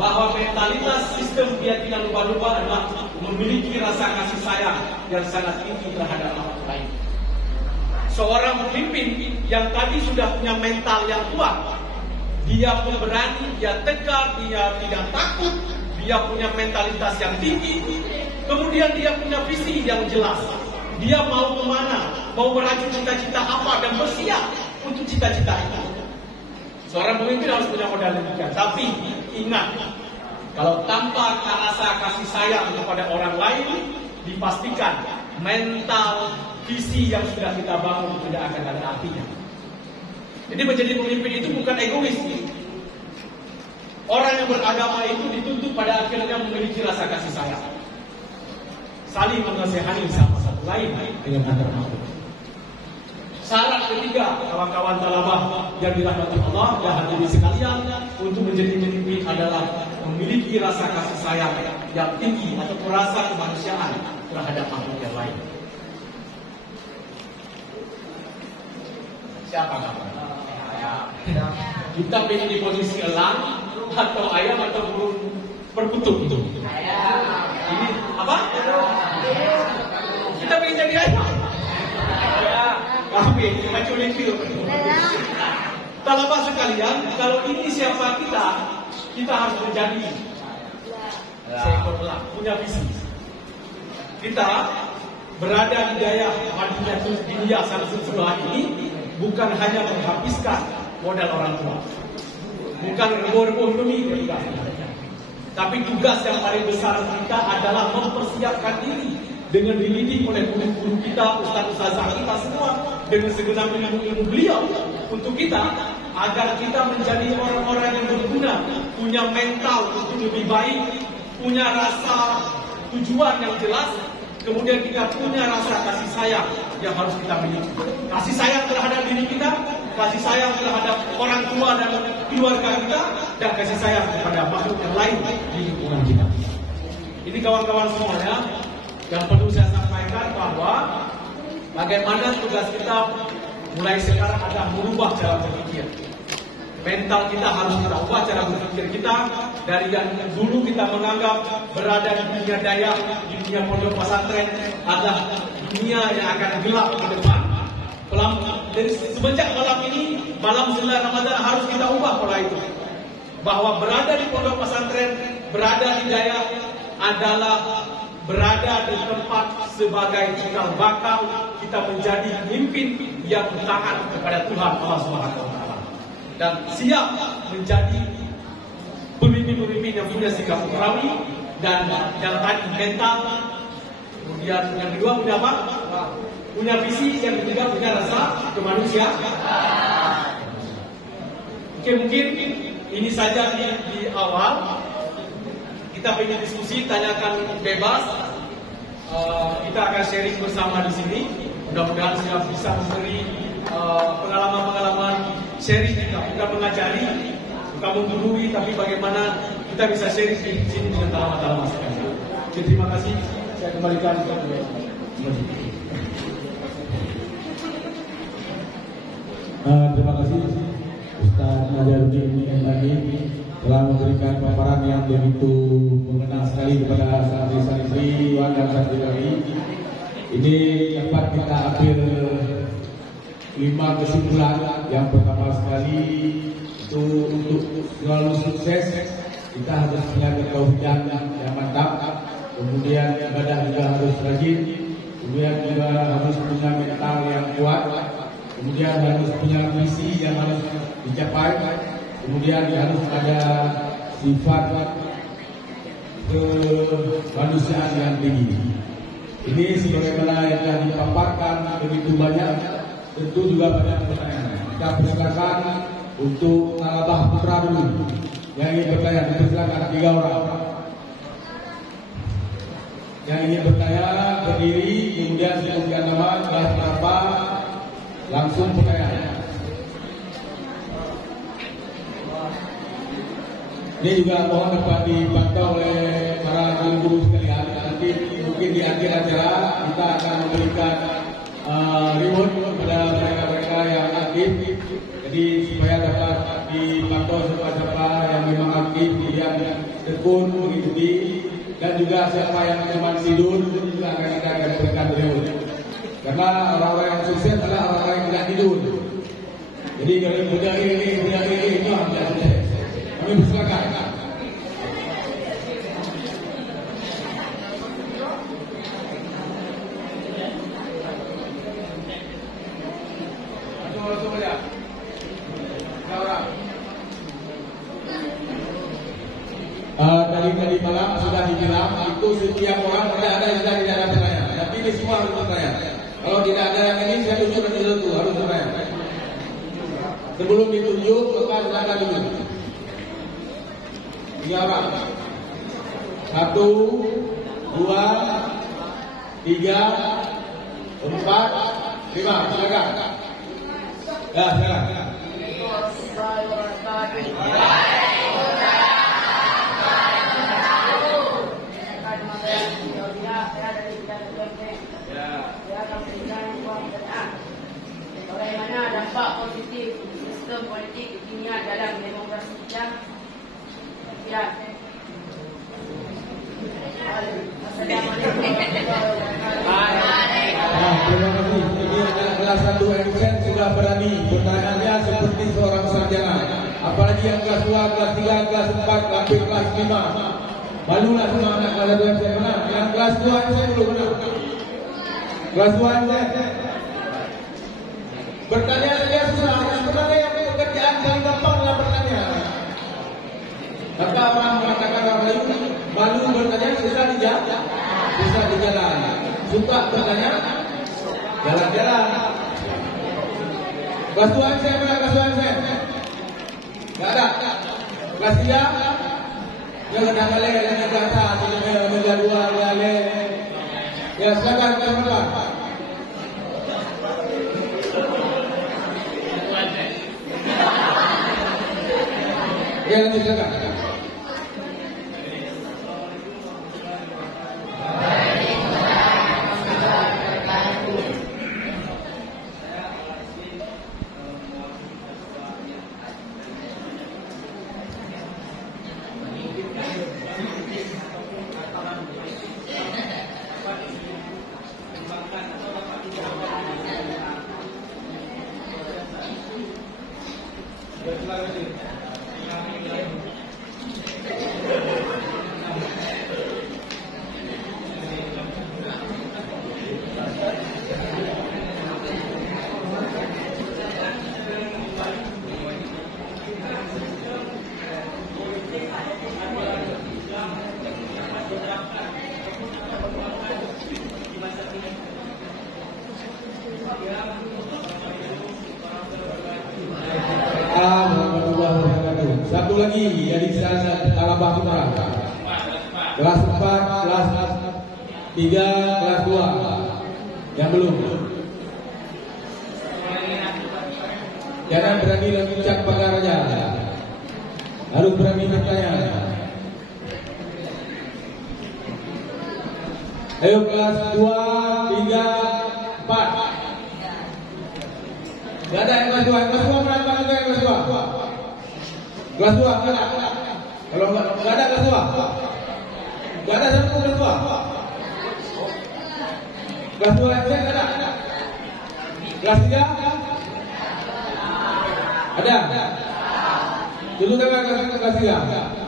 bahwa mentalitas sistem keyakinan lumba-lumba adalah memiliki rasa kasih sayang yang sangat tinggi terhadap orang lain. Seorang pemimpin yang tadi sudah punya mental yang kuat, dia pun berani, dia tegar, dia tidak takut, dia punya mentalitas yang tinggi, kemudian dia punya visi yang jelas. Dia mau kemana, mau meraih cita-cita apa, dan bersiap untuk cita-cita itu. Seorang pemimpin harus punya modal demikian. Tapi ingat, kalau tanpa rasa kasih sayang kepada orang lain, dipastikan mental visi yang sudah kita bangun tidak akan ada artinya. Jadi menjadi pemimpin itu bukan egois. Orang yang beragama itu dituntut pada akhirnya memiliki rasa kasih sayang, saling mengasihani satu lain dengan antar makhluk. Syarat ketiga, kawan-kawan talabah yang dirahmati Allah dan hadirin sekalian, untuk menjadi pemimpin adalah memiliki rasa kasih sayang yang tinggi atau rasa kemanusiaan terhadap makhluk yang lain. Siapa kamu? Kita pilih di posisi elang atau ayam atau burung perkutut itu. Ini apa? Kita pengen jadi ayam. Tapi macam itu. Talabah sekalian, kalau ini siapa kita harus menjadi seekor elang, punya visi. Kita berada di daya dunia sana sebelah ini bukan hanya menghabiskan modal orang tua, bukan rebo-rebo demi tapi tugas yang paling besar kita adalah mempersiapkan diri dengan dididik oleh guru-guru kita, ustaz-ustazah kita semua, dengan segenap ilmu-ilmu beliau untuk kita, agar kita menjadi orang-orang yang berguna, punya mental untuk lebih baik, punya rasa tujuan yang jelas, kemudian kita punya rasa kasih sayang yang harus kita miliki. Kasih sayang terhadap diri kita, kasih sayang terhadap orang tua dan keluarga kita, dan kasih sayang kepada makhluk yang lain di lingkungan kita. Ini kawan-kawan semuanya yang perlu saya sampaikan, bahwa bagaimana tugas kita mulai sekarang adalah merubah cara berpikir. Mental kita harus kita ubah cara berpikir kita dari yang dulu kita menganggap berada di dunia daya, di dunia pondok pesantren adalah dunia yang akan gelap ke depan. Dari semenjak malam ini, malam 9 Ramadan, harus kita ubah pola itu. Bahwa berada di pondok pesantren, berada di daya adalah berada di tempat sebagai cikal bakal kita menjadi pemimpin yang taat kepada Tuhan Allah Subhanahu wa taala dan siap menjadi pemimpin-pemimpin yang punya sikap ukrawi dan yang tadi mental. Kemudian yang kedua punya apa? Punya visi. Yang ketiga punya rasa kemanusiaan. Oke, mungkin ini saja di awal. Kita ingin diskusi, tanyakan bebas. Kita akan sharing bersama di sini. Mudah-mudahan saya bisa memberi pengalaman-pengalaman sharing juga, bukan mengajari, bukan menggurui, tapi bagaimana kita bisa sharing di sini dengan talama-talama sekalian. Jadi, terima kasih. Saya kembalikan ke terima kasih Ustaz Najaruddin yang tadi telah memberikan paparan yang begitu mengenal sekali kepada santri-santri dan santri-santri. Ini dapat kita ambil 5 kesimpulan. Yang pertama sekali itu untuk selalu sukses kita harus punya ketauhidan yang mantap. Kemudian ibadah juga harus rajin. Kemudian juga harus punya mental yang kuat. Kemudian harus punya visi yang harus dicapai. Kemudian harus ada sifat kemanusiaan yang tinggi. Ini sebagaimana yang telah dipaparkan begitu banyak, tentu juga banyak pertanyaan. Kita persilakan untuk Talabah Putra dulu yang ingin bertanya. Dipersilakan 3 orang yang ingin bertanya, berdiri, kemudian sebutkan nama, kelas berapa, langsung pertanyaan. Ini juga mohon dapat dipantau oleh para guru sekalian. Nanti mungkin di akhir acara kita akan memberikan reward kepada mereka-mereka yang aktif. Jadi supaya dapat dipantau siapa-siapa yang memang aktif, yang tekun mengikuti, dan juga siapa yang cuma tidur juga akan kita berikan reward. Karena orang-orang yang sukses adalah orang-orang yang tidak tidur. Jadi kalau punya ini itu tidak sukses. Kami bersilakan. Tadi malam sudah dibilang itu setiap orang tidak ada yang tidak ada pertanyaan. Tapi ini semua harus bertanya. Kalau tidak ada yang ini saya tunjuk dan itu harus bertanya. Sebelum ditunjuk maka silakan dulu. 3 orang. 1, 2, 3, 4, 5. Silakan. Ya, silakan. Bagaimana dampak positif sistem politik kekinian dalam demokrasi kita? Ya. Assalamualaikum warahmatullahi wabarakatuh. Terima kasih. Ini adalah kelas 1 MSN sudah berani pertanyaannya seperti seorang sarjana. Apalagi yang kelas 2, kelas 3, kelas 4, hampir kelas 5. Malulah semua anak kelas 1 MSN mana? Yang kelas 2 MSN dulu mana? Kelas 2 MSN. Bertanya saja susah. Sebenarnya yang pekerjaan paling gampang adalah bertanya. Kata orang mengatakan orang lain malu bertanya susah di jalan. Suka bertanya jalan-jalan. Kelas 2 MSN mana? Kelas 2 MSN? Tidak ada. Kelas 3? Ya kadang kali yang kata meja 2 kali. Ya silakan kelas berapa? Ya nanti silakan. satu lagi dari Talabah Putra. Kelas 4, kelas 3, kelas 2 yang belum. Jangan berani lagi ucap pagarnya. Harus berani bertanya. Ayo kelas 2, 3, 4. Gak ada yang kelas 2. Kelas 2 berapa juga yang kelas 2? Kelas 2 gak ada. Kalau gak ada kelas 2, gak ada satu kelas 2. Kelas 2 yang saya ada. Kelas 3 ada. Dulu kan kelas 3.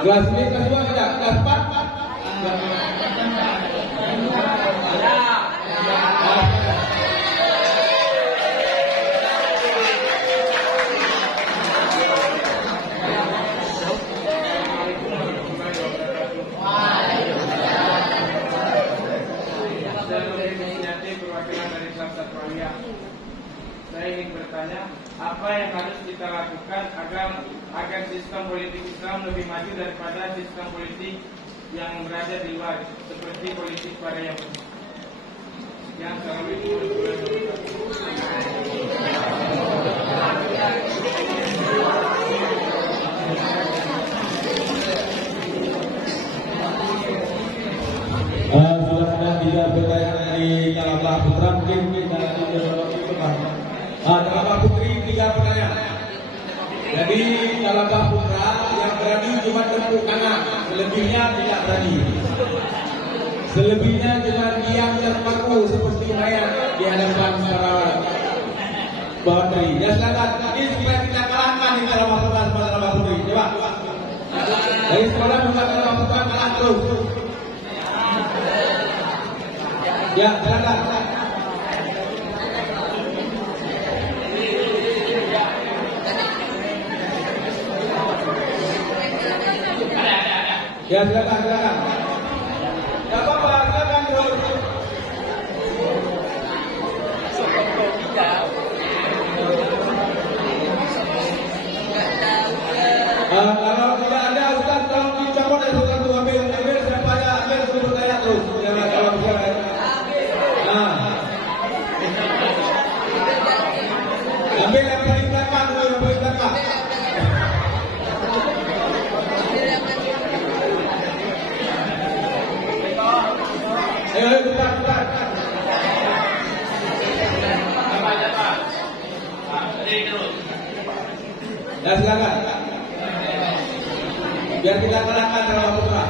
Kelas ini kelas 2 ada, kelas 4 Saya ingin bertanya, apa yang harus kita lakukan agar sistem politik Islam lebih maju daripada sistem politik yang berada di luar, seperti politik pada yang selama ini sudah ada 3 pertanyaan dari Talabah Putra, mungkin kita Talabah Putri 3 pertanyaan. Jadi Talabah Putra yang berani cuma tepuk kanan, selebihnya tidak berani. Selebihnya cuma diam terpaku seperti mayat di hadapan para Putri. Ya silakan, ini supaya kita kalahkan di Talabah Putra sama Talabah Putri. Coba. Dari sekolah bukan Talabah Putra kalah terus. Ya, silakan. Ya, silakan. Tidak apa-apa, silakan terus. Kalau tidak ada Ustaz, tolong dicopot dari satu ambil siapa aja, ambil suruh saya terus. Jangan kalau bicara. Ambil yang paling belakang dulu, yang paling belakang. Ayo, cepat. Ya, silakan. Biar kita kalahkan Talabah Putra.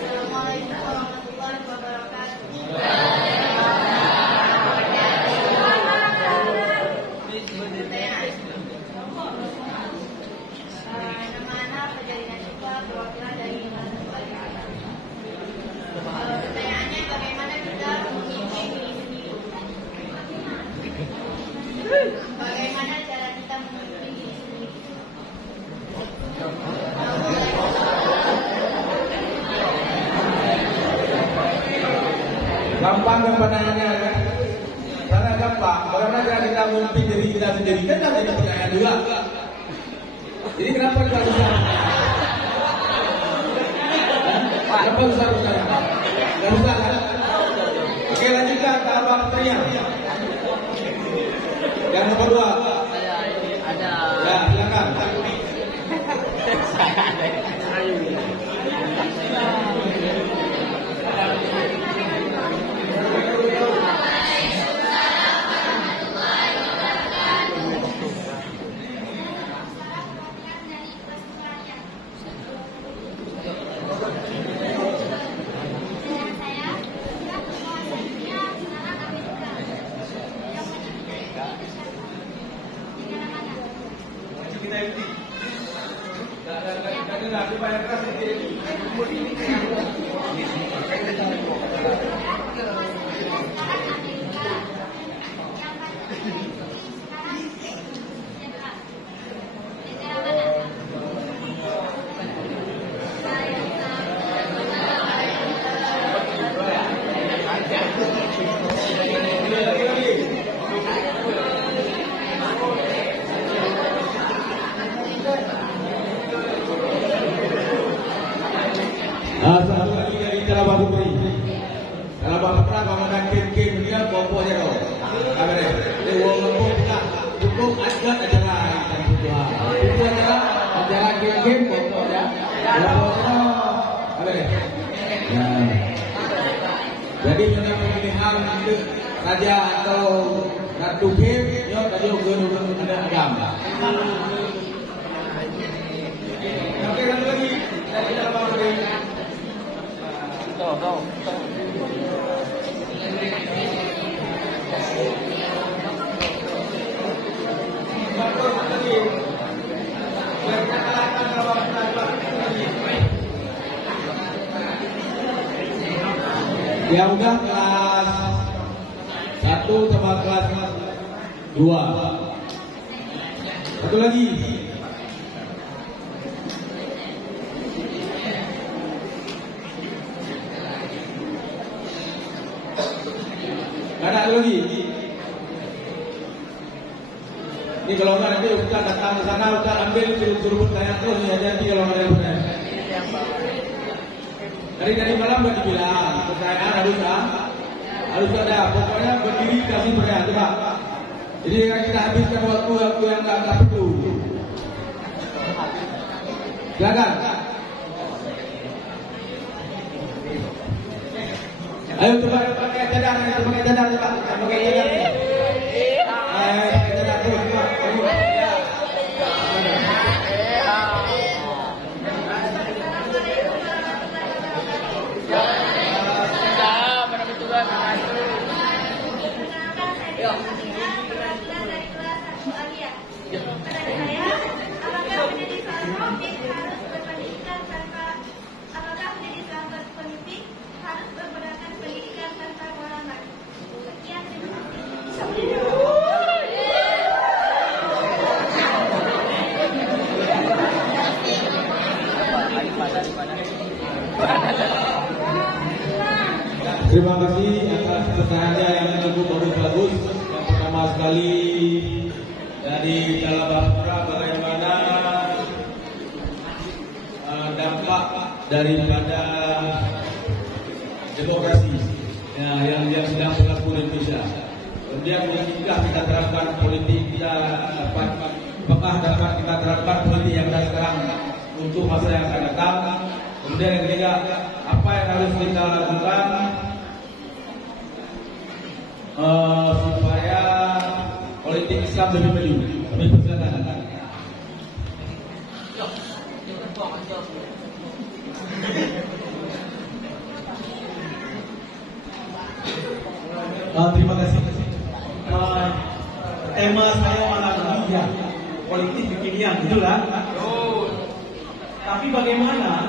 Assalamualaikum warahmatullahi wabarakatuh. Nama anak Fajrina Syifah, perwakilan dari pertanyaannya, bagaimana kita memimpin diri sendiri? Bagaimana cara kita memimpin diri sendiri? Gampang kan pertanyaannya kan? Sangat gampang. Bagaimana cara kita memimpin diri kita sendiri? Kan tidak jadi pertanyaan juga. Jadi kenapa kita susah? Kenapa susah bertanya? Tidak susah kan? Oke, lanjutkan Talabah Putrinya. Yang nomor 2. Ada. Ya, silakan. kita ikuti. Satu lagi dari Talabah Putri. Talabah Putra Komandan Kim dia kelompok jero. Kamera. Dia wong lempung tak cukup adat acara dan Tuhan. Itu acara Kim kelompok ya. Kamera. Jadi dengan pemilihan raja atau ratu Kim, yo tadi guru ada agama. Oke, satu lagi dari Talabah Putri. Yang udah kelas 1 sama kelas 2. Satu lagi. Ada lagi. Ini kalau nggak nanti Ustaz datang ke sana, Ustaz ambil suruh tanya terus ya, jadi kalau nggak ada benar. Dari malam udah dibilang pertanyaan harus ada. Pokoknya berdiri kasih pertanyaan coba. Jadi kita habiskan waktu yang nggak perlu. Silakan. Ayo coba pakai cadar, pakai cadar. Terima kasih atas pertanyaannya yang cukup bagus. Yang pertama sekali dari Talabah Putra, bagaimana dampak daripada demokrasi yang sedang berlaku di Indonesia. Kemudian jika kita terapkan politik kita apakah dapat kita terapkan politik yang ada sekarang untuk masa yang akan datang. Kemudian yang ketiga, apa yang harus kita lakukan supaya politik Islam lebih maju. Kami persilakan. Terima kasih. Tema saya malam ini ya politik kekinian, betul lah. Tapi bagaimana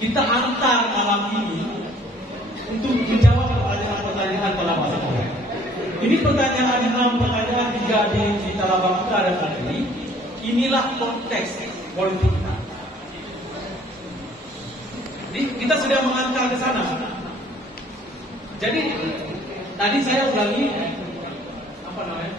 kita antar malam ini untuk menjawab pertanyaan Talabah Putra. Ini pertanyaan 3 di Talabah Putra dan Putri. Inilah konteks politik kita. Jadi kita sudah mengantar ke sana. Jadi tadi saya ulangi apa namanya?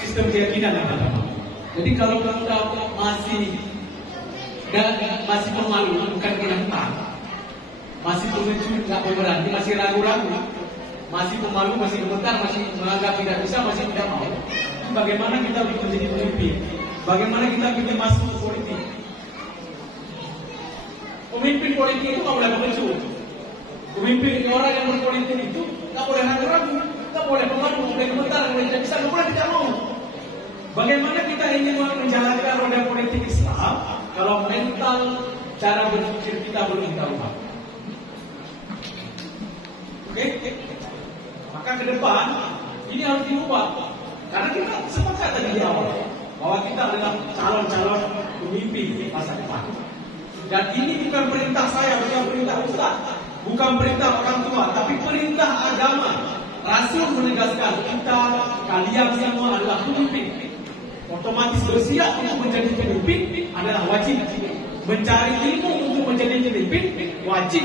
Sistem keyakinan agama. Jadi kalau kita masih pemalu, bukan menentang, masih pengecut, nggak berani, masih ragu-ragu, masih pemalu, masih gemetar, masih menganggap tidak bisa, masih tidak mau. Bagaimana kita menjadi pemimpin? Bagaimana kita bisa masuk ke politik? Pemimpin politik itu nggak boleh pengecut. Pemimpin orang yang berpolitik itu nggak boleh ragu-ragu, nggak boleh pemalu, nggak boleh gemetar, nggak boleh tidak bisa, nggak boleh tidak mau. Bagaimana kita ingin menjalankan roda politik Islam? Kalau Ini harus diubah. Karena kita sepakat tadi di awal bahwa kita adalah calon-calon pemimpin masa depan. Dan ini bukan perintah saya, bukan perintah ustaz, bukan perintah orang tua, tapi perintah agama. Rasul menegaskan kalian semua adalah pemimpin. Otomatis bersiap untuk menjadi pemimpin adalah wajib. Mencari ilmu untuk menjadi pemimpin wajib.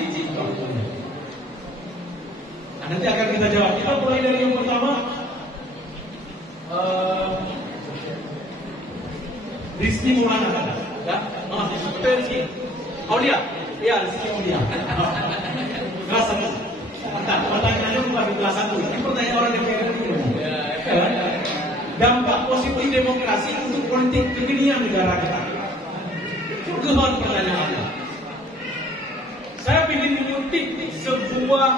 Nah, nanti akan kita jawab. Kita mulai dari yang pertama. Rizky Maulana, ya? Betul Rizky. Aulia, iya Rizky Aulia. Kelas 1. Pertanyaannya bukan di kelas 1. Ini pertanyaan orang yang pengen ini. Dampak positif demokrasi untuk politik kekinian negara kita. Keluar pertanyaannya. Saya ingin mengutip sebuah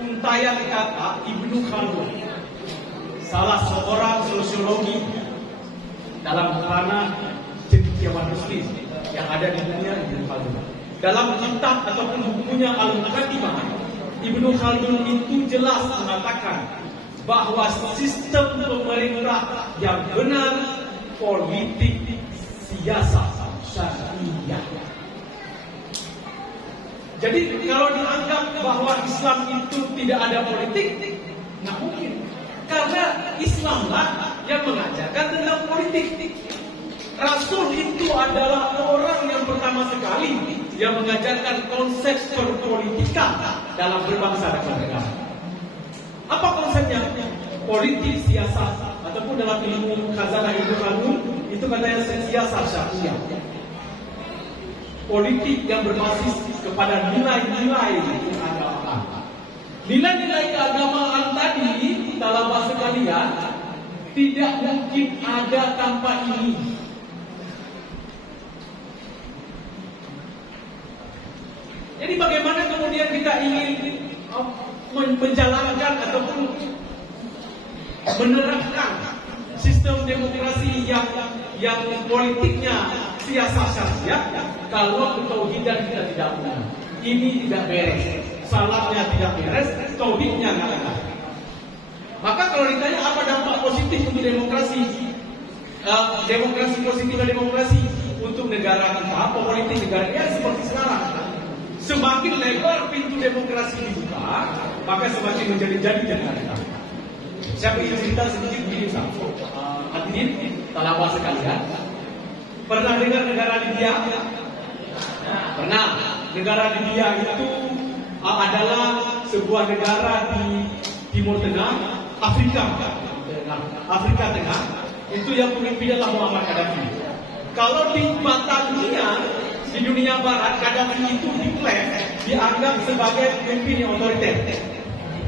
untayan kata Ibnu Khaldun, salah seorang sosiologi dalam ranah cendekiawan muslim yang ada di dunia. Ibnu Khaldun dalam kitab ataupun bukunya Al-Muqaddimah, Ibnu Khaldun itu jelas mengatakan bahwa sistem pemerintah yang benar politik siasat syariah. Jadi kalau dianggap bahwa Islam itu tidak ada politik, nggak mungkin. Karena Islamlah yang mengajarkan tentang politik. Rasul itu adalah orang yang pertama sekali yang mengajarkan konsep perpolitikan dalam berbangsa dan bernegara. Apa konsepnya? Politik siasat, ataupun dalam ilmu khazanah Ibnu Khaldun itu katanya siasat syariah. Politik yang berbasis kepada nilai-nilai keagamaan. Nilai-nilai keagamaan tadi dalam bahasa kalian tidak mungkin ada tanpa ini. Jadi bagaimana kemudian kita ingin menjalankan ataupun menerapkan sistem demokrasi yang politiknya siasat syariah kalau tauhidan kita tidak punya. Ini tidak beres, salahnya tidak beres, tauhidnya nggak ada. Maka kalau ditanya apa dampak positif untuk demokrasi, demokrasi untuk negara kita, apa politik negara ya seperti sekarang. Semakin lebar pintu demokrasi dibuka, maka semakin menjadi-jadi negara kita. Saya ingin cerita sedikit begini, hadirin talabah sekalian. Pernah dengar negara Libya? Pernah. Negara Libya itu adalah sebuah negara di Timur Tengah, Afrika Tengah. Itu yang pemimpin adalah Muammar Gaddafi. Kalau di mata dunia, di dunia Barat, Gaddafi itu dianggap sebagai pemimpin yang otoriter.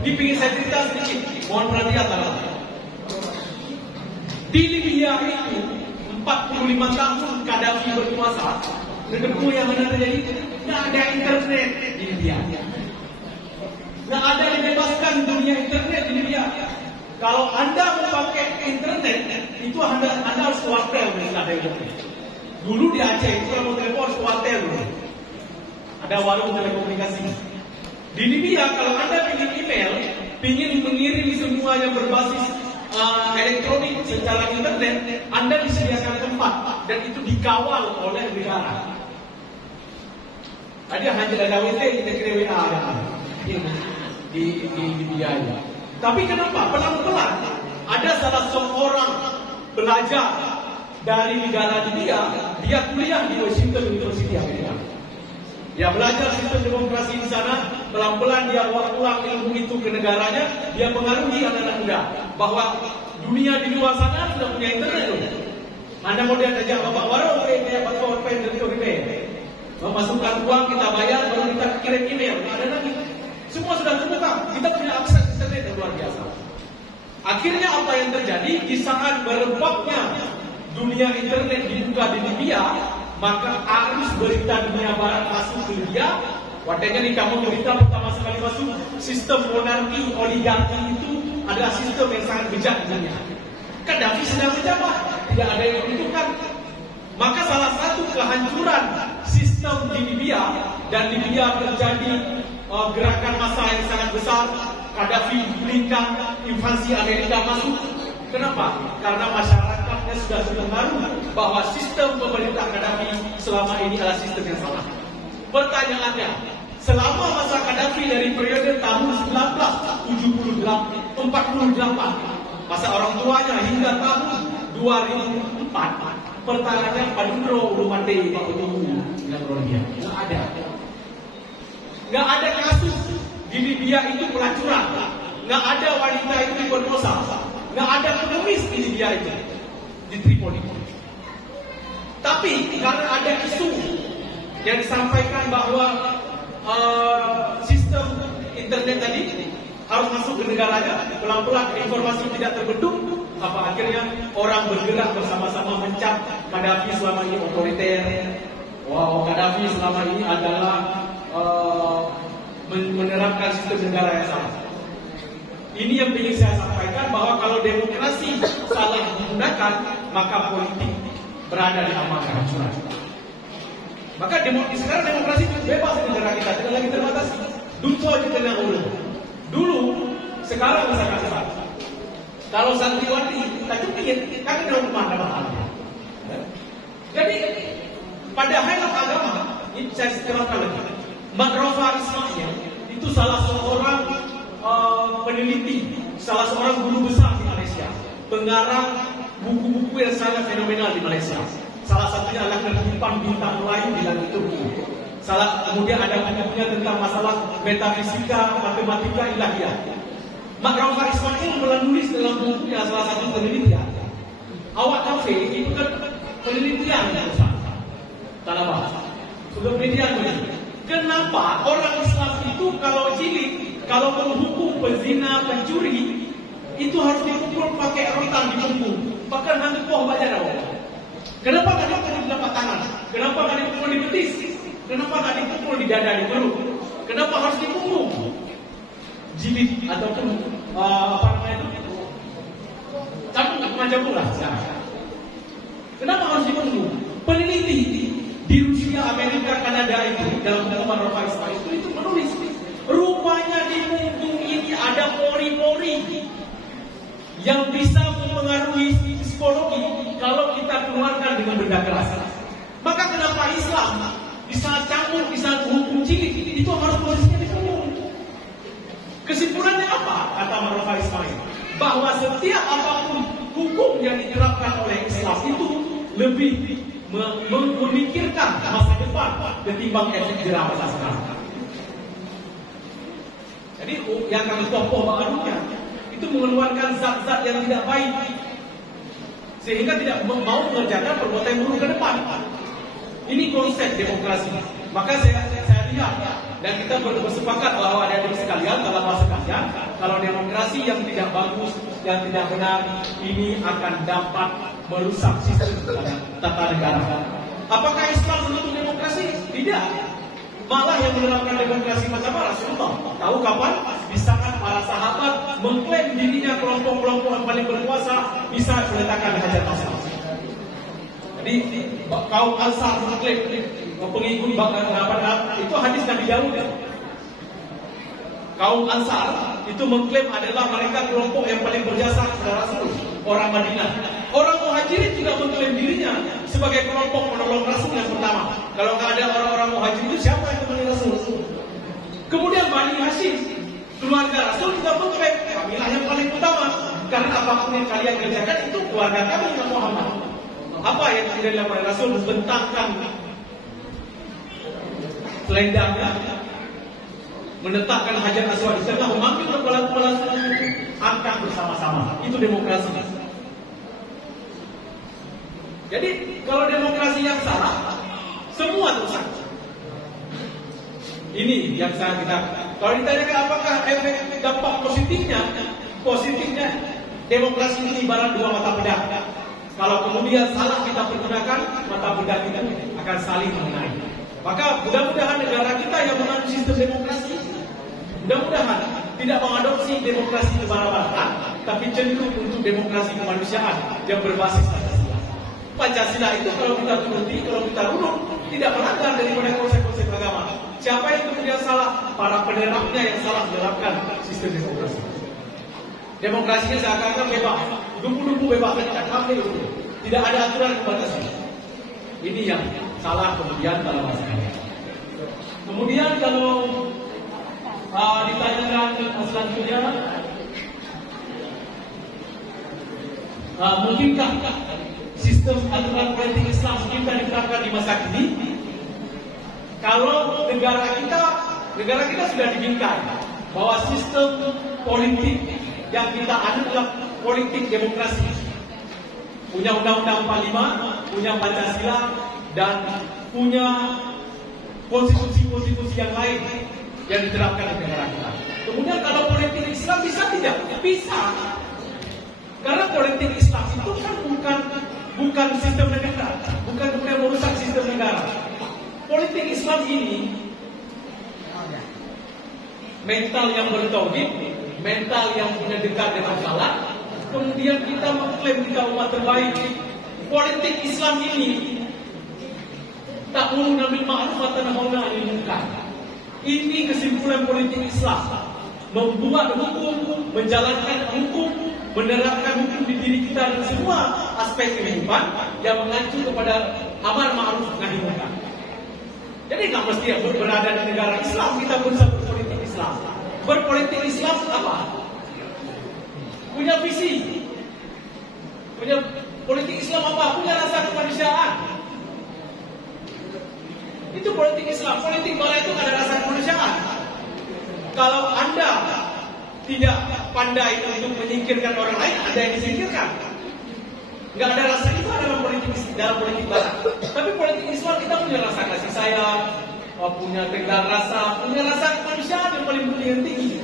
Dipingin saya cerita sedikit, mohon perhatian dalam. Di Libya itu 45 tahun Gaddafi berkuasa. Kedua yang benar terjadi, nggak ada internet di Libya. Nggak ada yang bebaskan dunia internet di Libya. Kalau Anda memakai internet, itu Anda harus kuartel misalnya ada internet. Dulu di Aceh itu kalau mau telepon harus kuartel. Ada warung telekomunikasi. Di Libya kalau Anda ingin mengirim semua yang berbasis elektronik secara internet, Anda disediakan tempat dan itu dikawal oleh negara. Tadi hanya ada WT, kita kira WA di Libya. Tapi kenapa? Pelan-pelan ada salah seorang pelajar dari negara Libya, dia kuliah di Washington University Amerika. Dia belajar sistem demokrasi di sana, pelan-pelan dia pulang ilmu itu ke negaranya, dia pengaruhi anak-anak muda bahwa dunia di luar sana sudah punya internet loh. Anda mau dia ajak bapak warung, kayak bapak pen dari email, memasukkan uang kita bayar, baru kita kirim email, ada lagi. Semua sudah terbuka, kita punya akses internet yang luar biasa. Akhirnya apa yang terjadi di saat merebaknya dunia internet dibuka di Libya, maka arus berita dunia barat masuk ke Libya. Wadahnya di kamu berita pertama sekali masuk sistem monarki oligarki itu adalah sistem yang sangat bejat di dunia. Gaddafi sedang menjabat, tidak ada yang menentukan. Maka salah satu kehancuran sistem di Libya dan Libya terjadi gerakan massa yang sangat besar. Gaddafi digulingkan, invasi Amerika masuk. Kenapa? Karena masyarakatnya sudah terpengaruh bahwa sistem pemerintah Gaddafi selama ini adalah sistem yang salah. Pertanyaannya, selama masa Gaddafi dari periode tahun 1948, masa orang tuanya hingga tahun 2004, pertanyaannya Paduro Rumante Pak Utuhu yang Libya. Nggak ada kasus di Libya itu pelacuran, nggak ada wanita itu diperkosa, nggak ada pengemis di Libya itu di Tripoli. Tapi karena ada isu yang disampaikan bahwa sistem internet tadi harus masuk ke negaranya, pelan-pelan informasi tidak terbendung, akhirnya orang bergerak bersama-sama mencap Gaddafi selama ini otoriter. Wow, Gaddafi selama ini adalah menerapkan sistem negara yang salah. Ini yang ingin saya sampaikan, bahwa kalau demokrasi salah digunakan, maka politik berada di aman kehancuran. Maka sekarang demokrasi itu bebas di negara kita, tidak lagi terbatas. Dulu aja kena urut. Dulu, sekarang bisa kasar. Kalau santriwati kita cukupin, kan ada rumah ada mahal. Jadi pada hal agama, ini saya terangkan lagi. Makrofa Ismail itu salah seorang peneliti, salah seorang guru besar di Malaysia, pengarang buku-buku yang sangat fenomenal di Malaysia. Salah satunya adalah Kehidupan Bintang Lain di Langit Turki. Kemudian ada bukunya tentang masalah metafisika, matematika, ilahiyah. Makrofa Ismail menulis dalam bukunya salah satu penelitian. Awak kafe itu kan penelitian tanah bahasa. Sudah penelitian begini. Kenapa orang Islam itu kalau jilid, kalau menghukum pezina, pencuri, itu harus dipukul pakai rotan dipukul, bahkan nanti poh baca dah. Kenapa nggak dipukul di telapak tangan? Kenapa nggak dipukul di betis? Kenapa nggak dipukul di dada, di perut? Kenapa harus dipukul jilid ataupun apa namanya itu? Cambuk macam lah. Kenapa harus dipukul? Peneliti di Rusia, Amerika, Kanada itu dalam Makrofa Ismail itu menulis, rupanya di punggung ini ada pori-pori yang bisa mempengaruhi psikologi kalau kita keluarkan dengan benda keras. Maka kenapa Islam di saat cambuk, di saat hukum jilid itu harus posisinya di punggung? Kesimpulannya apa? Kata Makrofa Ismail, bahwa setiap apapun hukum yang diterapkan oleh Islam itu lebih memikirkan masa depan ketimbang efek jerah masa sekarang. Jadi yang kami tokoh barunya itu mengeluarkan zat-zat yang tidak baik, sehingga tidak mau mengerjakan perbuatan buruk ke depan. Ini konsep demokrasi. Maka saya lihat dan kita bersepakat bahwa ada di sekalian dalam masa sekalian, kalau demokrasi yang tidak bagus, yang tidak benar, ini akan dapat merusak sistem tata negara. Apakah Islam menuntut demokrasi? Tidak. Malah yang menerapkan demokrasi macam Rasulullah. Tahu kapan? Di saat para sahabat mengklaim dirinya kelompok-kelompok yang paling berkuasa, bisa meletakkan Hajar Aswad. Jadi kaum Ansar mengklaim pengikut itu hadis Nabi Daud. Kaum Ansar itu mengklaim adalah mereka kelompok yang paling berjasa kepada Rasul, orang Madinah. Orang Muhajirin juga mengklaim dirinya sebagai kelompok penolong Rasul yang pertama. Kalau nggak ada orang-orang Muhajirin itu siapa yang menolong Rasul? Kemudian Bani Hashim, keluarga Rasul juga mengklaim kamilah yang paling utama, karena apapun yang kalian kerjakan itu keluarga kami yang Muhammad. Apa yang tidak dilakukan Rasul? Membentangkan selendangnya, menetapkan Hajar Aswad di tengah, memanggil kepala-kepala suku, angkat bersama-sama. Itu demokrasi. Jadi kalau demokrasi yang salah, semua rusak. Ini yang saya kita. Kalau ditanyakan apakah efek dampak positifnya demokrasi ini ibarat dua mata pedang. Kalau kemudian salah kita pergunakan, mata pedang kita akan saling mengenai. Maka mudah-mudahan negara kita yang menganut sistem demokrasi, mudah-mudahan tidak mengadopsi demokrasi kebarat-baratan, tapi cenderung untuk demokrasi kemanusiaan yang berbasis Pancasila itu kalau kita turuti, kalau kita runut, tidak melanggar daripada konsep-konsep agama. Siapa yang kemudian salah? Para penerapnya yang salah menerapkan sistem demokrasi. Demokrasinya seakan-akan bebas, dumpu-dumpu bebas, tidak ada aturan pembatasnya. Ini yang salah kemudian dalam masalah. Kemudian kalau ditanyakan selanjutnya, mungkinkah sistem aturan politik Islam kita diterapkan di masa kini? Kalau negara kita sudah dibingkai bahwa sistem politik yang kita anut adalah politik demokrasi. Punya Undang-Undang 45, punya Pancasila, dan punya konstitusi-konstitusi yang lain yang diterapkan di negara kita. Kemudian kalau politik Islam bisa tidak? Bisa. Karena politik Islam itu kan bukan sistem negara, bukan merusak sistem negara. Politik Islam ini mental yang bertauhid, mental yang punya dekat dengan Allah. Kemudian kita mengklaim kita umat terbaik. Politik Islam ini ta'muruna bil ma'ruf wa tanhauna 'anil munkar. Ini kesimpulan politik Islam. Membuat hukum, menjalankan hukum, menerapkan hukum di diri kita dan semua aspek kehidupan yang mengacu kepada amar ma'ruf nahi munkar. Jadi nggak mesti berada di negara Islam kita pun berpolitik Islam. Berpolitik Islam apa? Punya visi. Punya politik Islam apa? Punya rasa kemanusiaan. Itu politik Islam. Politik barat itu ada rasa kemanusiaan. Kalau Anda tidak pandai untuk menyingkirkan orang lain, Anda yang disingkirkan. Nggak ada rasa itu dalam politik barat. Tapi politik Islam kita punya rasa kasih sayang, punya tegar rasa, punya rasa kemanusiaan yang paling tinggi.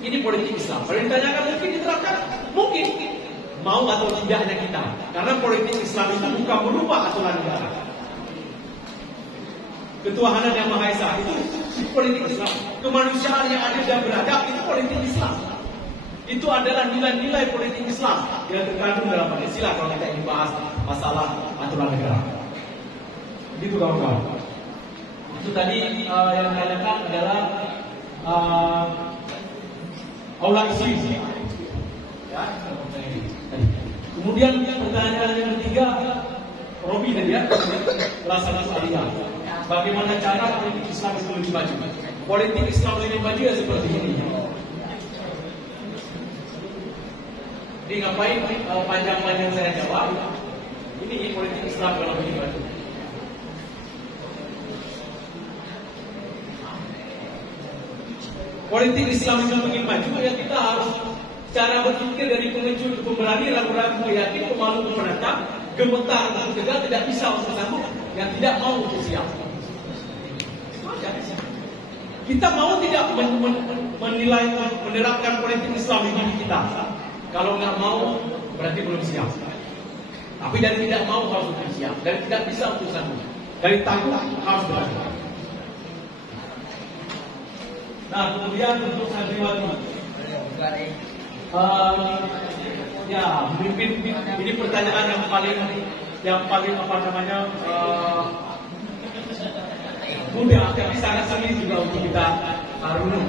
Ini politik Islam. Kalau ditanyakan mungkin diterapkan, mungkin mau atau tidaknya kita. Karena politik Islam itu bukan merubah aturan negara. Ketuhanan yang Maha Esa itu politik Islam. Kemanusiaan yang adil dan beradab itu politik Islam. Itu adalah nilai-nilai politik Islam yang terkandung dalam Pancasila kalau kita ingin bahas masalah aturan negara. Begitu kawan-kawan. Itu tadi yang ditanyakan adalah aula isi. Ya, kemudian pertanyaan yang ketiga, Robi tadi ya, pelaksanaan syariah. Bagaimana cara politik Islam itu lebih maju? Politik Islam lebih maju ya seperti ini. Jadi ngapain panjang-panjang saya jawab? Ini politik Islam kalau lebih maju. Politik Islam itu ingin maju ya kita harus cara berpikir dari pengecut, pemberani, ragu-ragu, yakin, pemalu, penentang, gemetar, tegar, tidak bisa untuk sambung, yang tidak mau untuk siap. Kita mau tidak menilai, menerapkan politik Islam di diri kita. Kalau nggak mau, berarti belum siap. Tapi dari tidak mau harus untuk siap, dari tidak bisa untuk sambung, dari takut harus berani. Nah, kemudian untuk santriwati, ya memimpin ini pertanyaan yang paling apa namanya mudah, tapi sangat sulit juga untuk kita renung.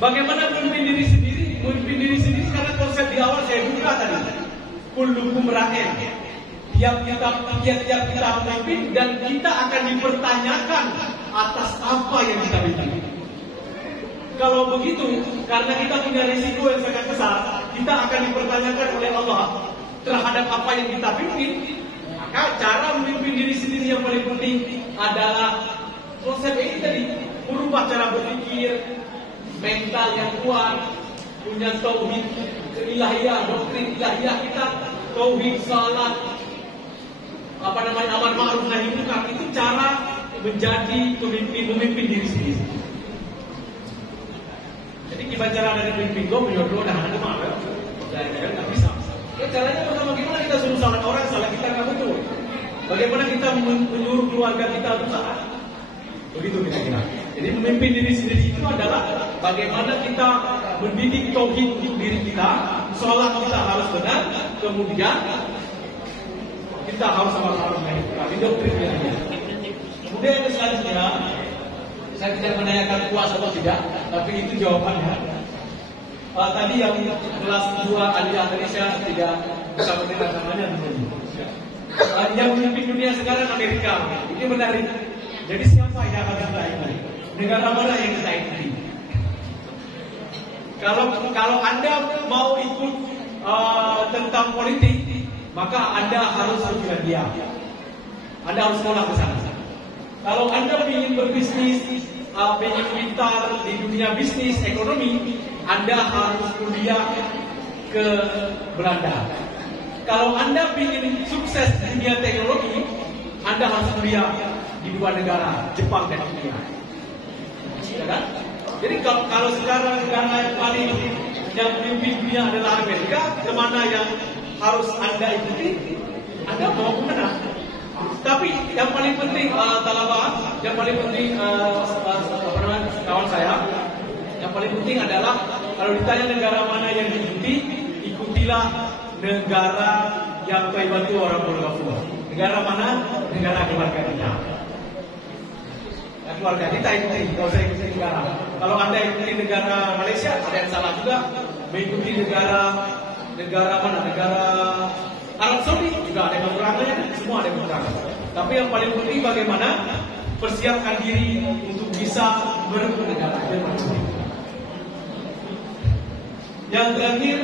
Bagaimana memimpin diri sendiri? Memimpin diri sendiri karena konsep di awal saya buka tadi. Kullukum ra'in. Tiap-tiap kita memimpin dan kita akan dipertanyakan atas apa yang kita pimpin. Kalau begitu, karena kita punya risiko yang sangat besar, kita akan dipertanyakan oleh Allah terhadap apa yang kita pimpin. Maka cara memimpin diri sendiri yang paling penting adalah konsep ini tadi, merubah cara berpikir, mental yang kuat, punya tauhid ilahiyah, doktrin ilahiyah kita, tauhid salat, amar ma'ruf nahi munkar. Itu cara menjadi memimpin diri sendiri. Jadi kita cara dari pemimpin menyodor dan ada mana? Nggak bisa. Ya, caranya pertama gimana kita suruh salah orang, salah kita nggak betul. Bagaimana kita menyuruh keluarga kita untuk salah? Begitu kira-kira. Jadi memimpin diri sendiri itu adalah bagaimana kita mendidik tauhid untuk diri kita, sholat kita harus benar, kemudian kita harus sama-sama mengikuti doktrinnya. Kemudian yang selanjutnya, saya tidak menanyakan puas atau tidak, tapi itu jawabannya. tadi yang kelas 2 Aliyah Indonesia tidak bisa mendengar namanya yang memimpin dunia sekarang Amerika. Ini menarik. Jadi siapa yang akan kita ikuti? Negara mana yang kita ikuti? Kalau Anda mau ikut tentang politik, maka Anda harus Finlandia. Anda harus sekolah ke sana. Kalau Anda ingin berbisnis, ingin pintar di dunia bisnis, ekonomi, Anda harus kuliah ke Belanda. Kalau Anda ingin sukses di dunia teknologi, Anda harus kuliah di 2 negara, Jepang dan India. Ya kan? Jadi kalau sekarang negara yang paling yang memimpin dunia adalah Amerika, kemana yang harus Anda ikuti? Anda mau kemana? Tapi yang paling penting Talaba, yang paling penting kawan saya, yang paling penting adalah kalau ditanya negara mana yang diikuti, ikutilah negara yang dibantu orang beragama. Negara mana? Negara keluarga kita. Keluarga kita ikuti, kalau saya ikuti negara. Kalau Anda ikuti negara Malaysia, ada yang salah juga. Mengikuti negara mana? Negara Arab Saudi juga ada yang kekurangannya, semua ada yang kekurangan. Tapi yang paling penting bagaimana persiapkan diri untuk bisa merebut negara. Yang terakhir,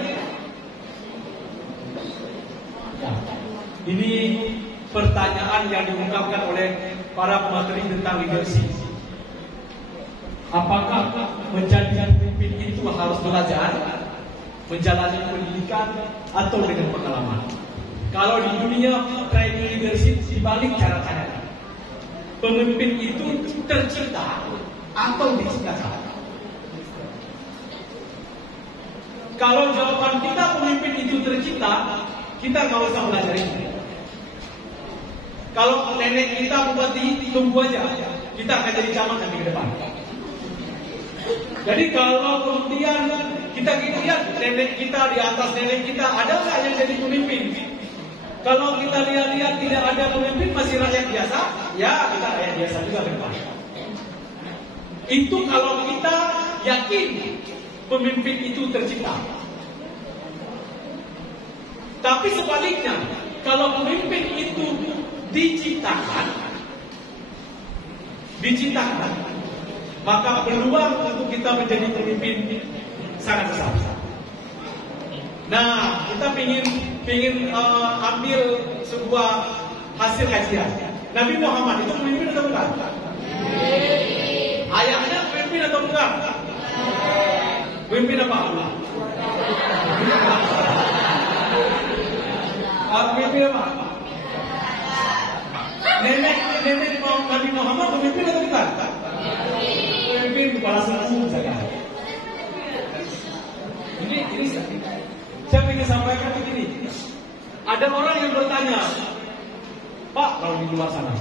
ini pertanyaan yang diungkapkan oleh para pemateri tentang leadership. Apakah menjadi pemimpin itu harus belajar, menjalani pendidikan, atau dengan pengalaman? Kalau di dunia training leadership dibalik cara pandang, pemimpin itu tercipta atau diciptakan? Kalau jawaban kita pemimpin itu tercipta, kita nggak usah belajar itu. Kalau nenek kita bupati, tunggu aja, kita akan jadi camat nanti ke depan. Jadi kalau kemudian kita lihat nenek kita, di atas nenek kita ada nggak yang jadi pemimpin? Kalau kita lihat tidak ada pemimpin, masih rakyat biasa, ya kita rakyat biasa juga ke depan. Itu kalau kita yakin pemimpin itu tercipta. Tapi sebaliknya, kalau pemimpin itu diciptakan, maka peluang untuk kita menjadi pemimpin sangat besar. Nah, kita ingin ambil sebuah hasil kajian. Nabi Muhammad itu pemimpin atau bukan? Ayahnya pemimpin atau bukan? Pemimpin apa? Pemimpin apa? Nenek Nabi Muhammad pemimpin atau bukan? Pemimpin kepala suku saja. Ini saya ingin sampaikan begini. Ada orang yang bertanya, Pak, kalau di luar sana,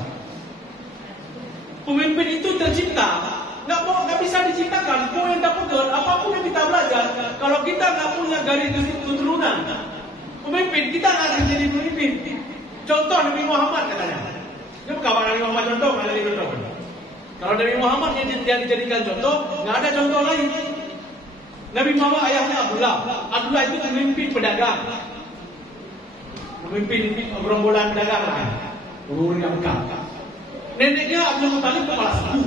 pemimpin itu tercipta, nggak bisa diciptakan. Mau yang tak betul, apapun yang kita belajar, kalau kita nggak punya garis keturunan, pemimpin kita nggak akan jadi pemimpin. Contoh Nabi Muhammad katanya. Ini kawan Nabi Muhammad contoh, nggak ada contoh. Kalau Nabi Muhammad yang dijadikan contoh, nggak ada contoh lain. Nabi Muhammad ayahnya Abdullah itu pemimpin pedagang, pemimpin gerombolan pedagang lah, urun yang Mekah. Neneknya Abdul Muthalib kepala suku,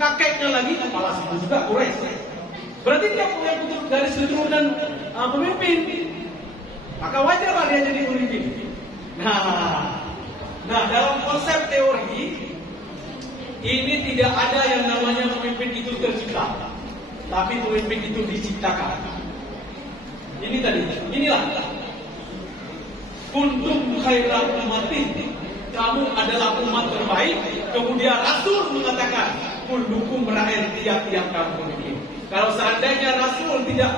kakeknya lagi kepala suku juga Quraisy. Berarti dia punya garis keturunan pemimpin, maka wajarlah dia jadi pemimpin. Nah, dalam konsep teori ini tidak ada yang namanya pemimpin itu tercipta, tapi pemimpin itu diciptakan. Inilah kuntum khairal ummatin, kamu adalah umat terbaik. Kemudian Rasul mengatakan kullukum ra'in, tiap-tiap kamu pemimpin. Kalau seandainya Rasul tidak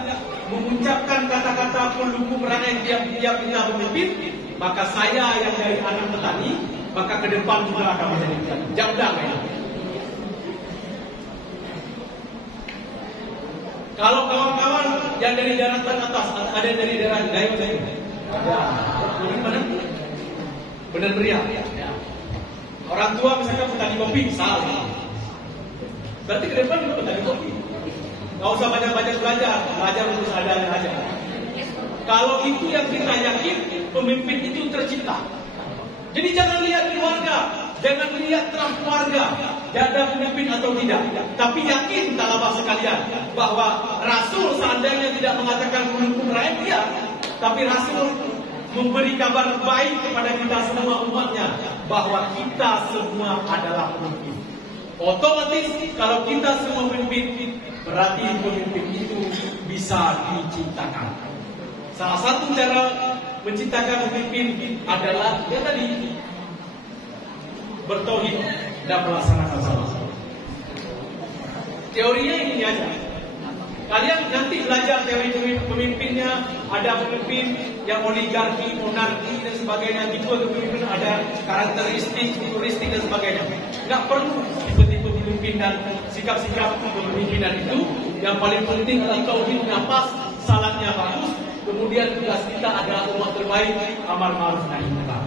mengucapkan kata-kata kullukum ra'in, tiap-tiap kita pemimpin, maka saya yang dari anak petani, maka ke depan juga akan menjadi petani. Jauh-jauh ya. Kalau kawan-kawan yang dari daratan atas, ada yang dari daerah Gayo, ada. Dari mana? Benar meriah. Orang tua misalkan petani kopi, salah. Berarti ke depan juga petani kopi. nggak usah banyak-banyak belajar untuk seadanya aja. Kalau itu yang kita yakin, pemimpin itu tercipta. Jadi jangan lihat keluarga, jangan lihat terang keluarga, ada pemimpin atau tidak. Tapi yakin talabah sekalian bahwa Rasul seandainya tidak mengatakan mendukung rakyat dia, tapi Rasul memberi kabar baik kepada kita semua umatnya bahwa kita semua adalah pemimpin. Otomatis kalau kita semua pemimpin, berarti pemimpin itu bisa diciptakan. Salah satu cara menciptakan pemimpin adalah ya tadi bertauhid dan melaksanakan salat. Teorinya ini aja. Kalian nanti belajar teori pemimpinnya, ada pemimpin yang oligarki, monarki dan sebagainya. Itu pemimpin ada karakteristik, turistik dan sebagainya. Nggak perlu tipe-tipe pemimpin dan sikap-sikap kepemimpinan itu. Yang paling penting adalah tauhidnya pas, salatnya bagus. Kemudian tugas kita ada umat terbaik, amar ma'ruf nahi munkar.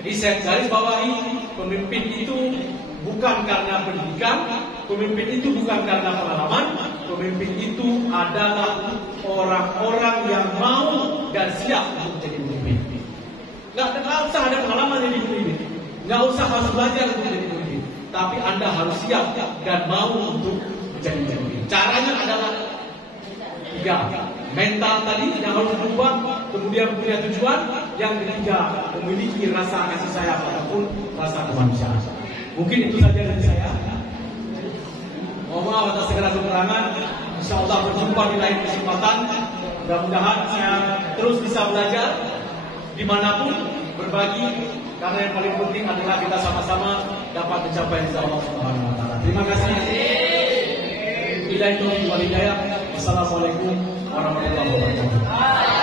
Jadi saya garis bawahi, pemimpin itu bukan karena pendidikan, pemimpin itu bukan karena pengalaman, pemimpin itu adalah orang-orang yang mau dan siap untuk jadi pemimpin. Nggak usah ada pengalaman jadi pemimpin, nggak usah harus belajar untuk jadi pemimpin, tapi Anda harus siap dan mau untuk menjadi pemimpin. Caranya adalah 3. Mental tadi yang harus berubah, kemudian punya tujuan. Yang ketiga, memiliki rasa kasih sayang ataupun rasa kemanusiaan. Mungkin itu saja dari saya. Mohon maaf atas segala kekurangan. InsyaAllah berjumpa di lain kesempatan. Mudah-mudahan saya terus bisa belajar dimanapun, berbagi. Karena yang paling penting adalah kita sama-sama dapat mencapai ridha Allah Subhanahu wa taala. Terima kasih. Billahi taufiq wal hidayah. Wassalamualaikum warahmatullahi wabarakatuh.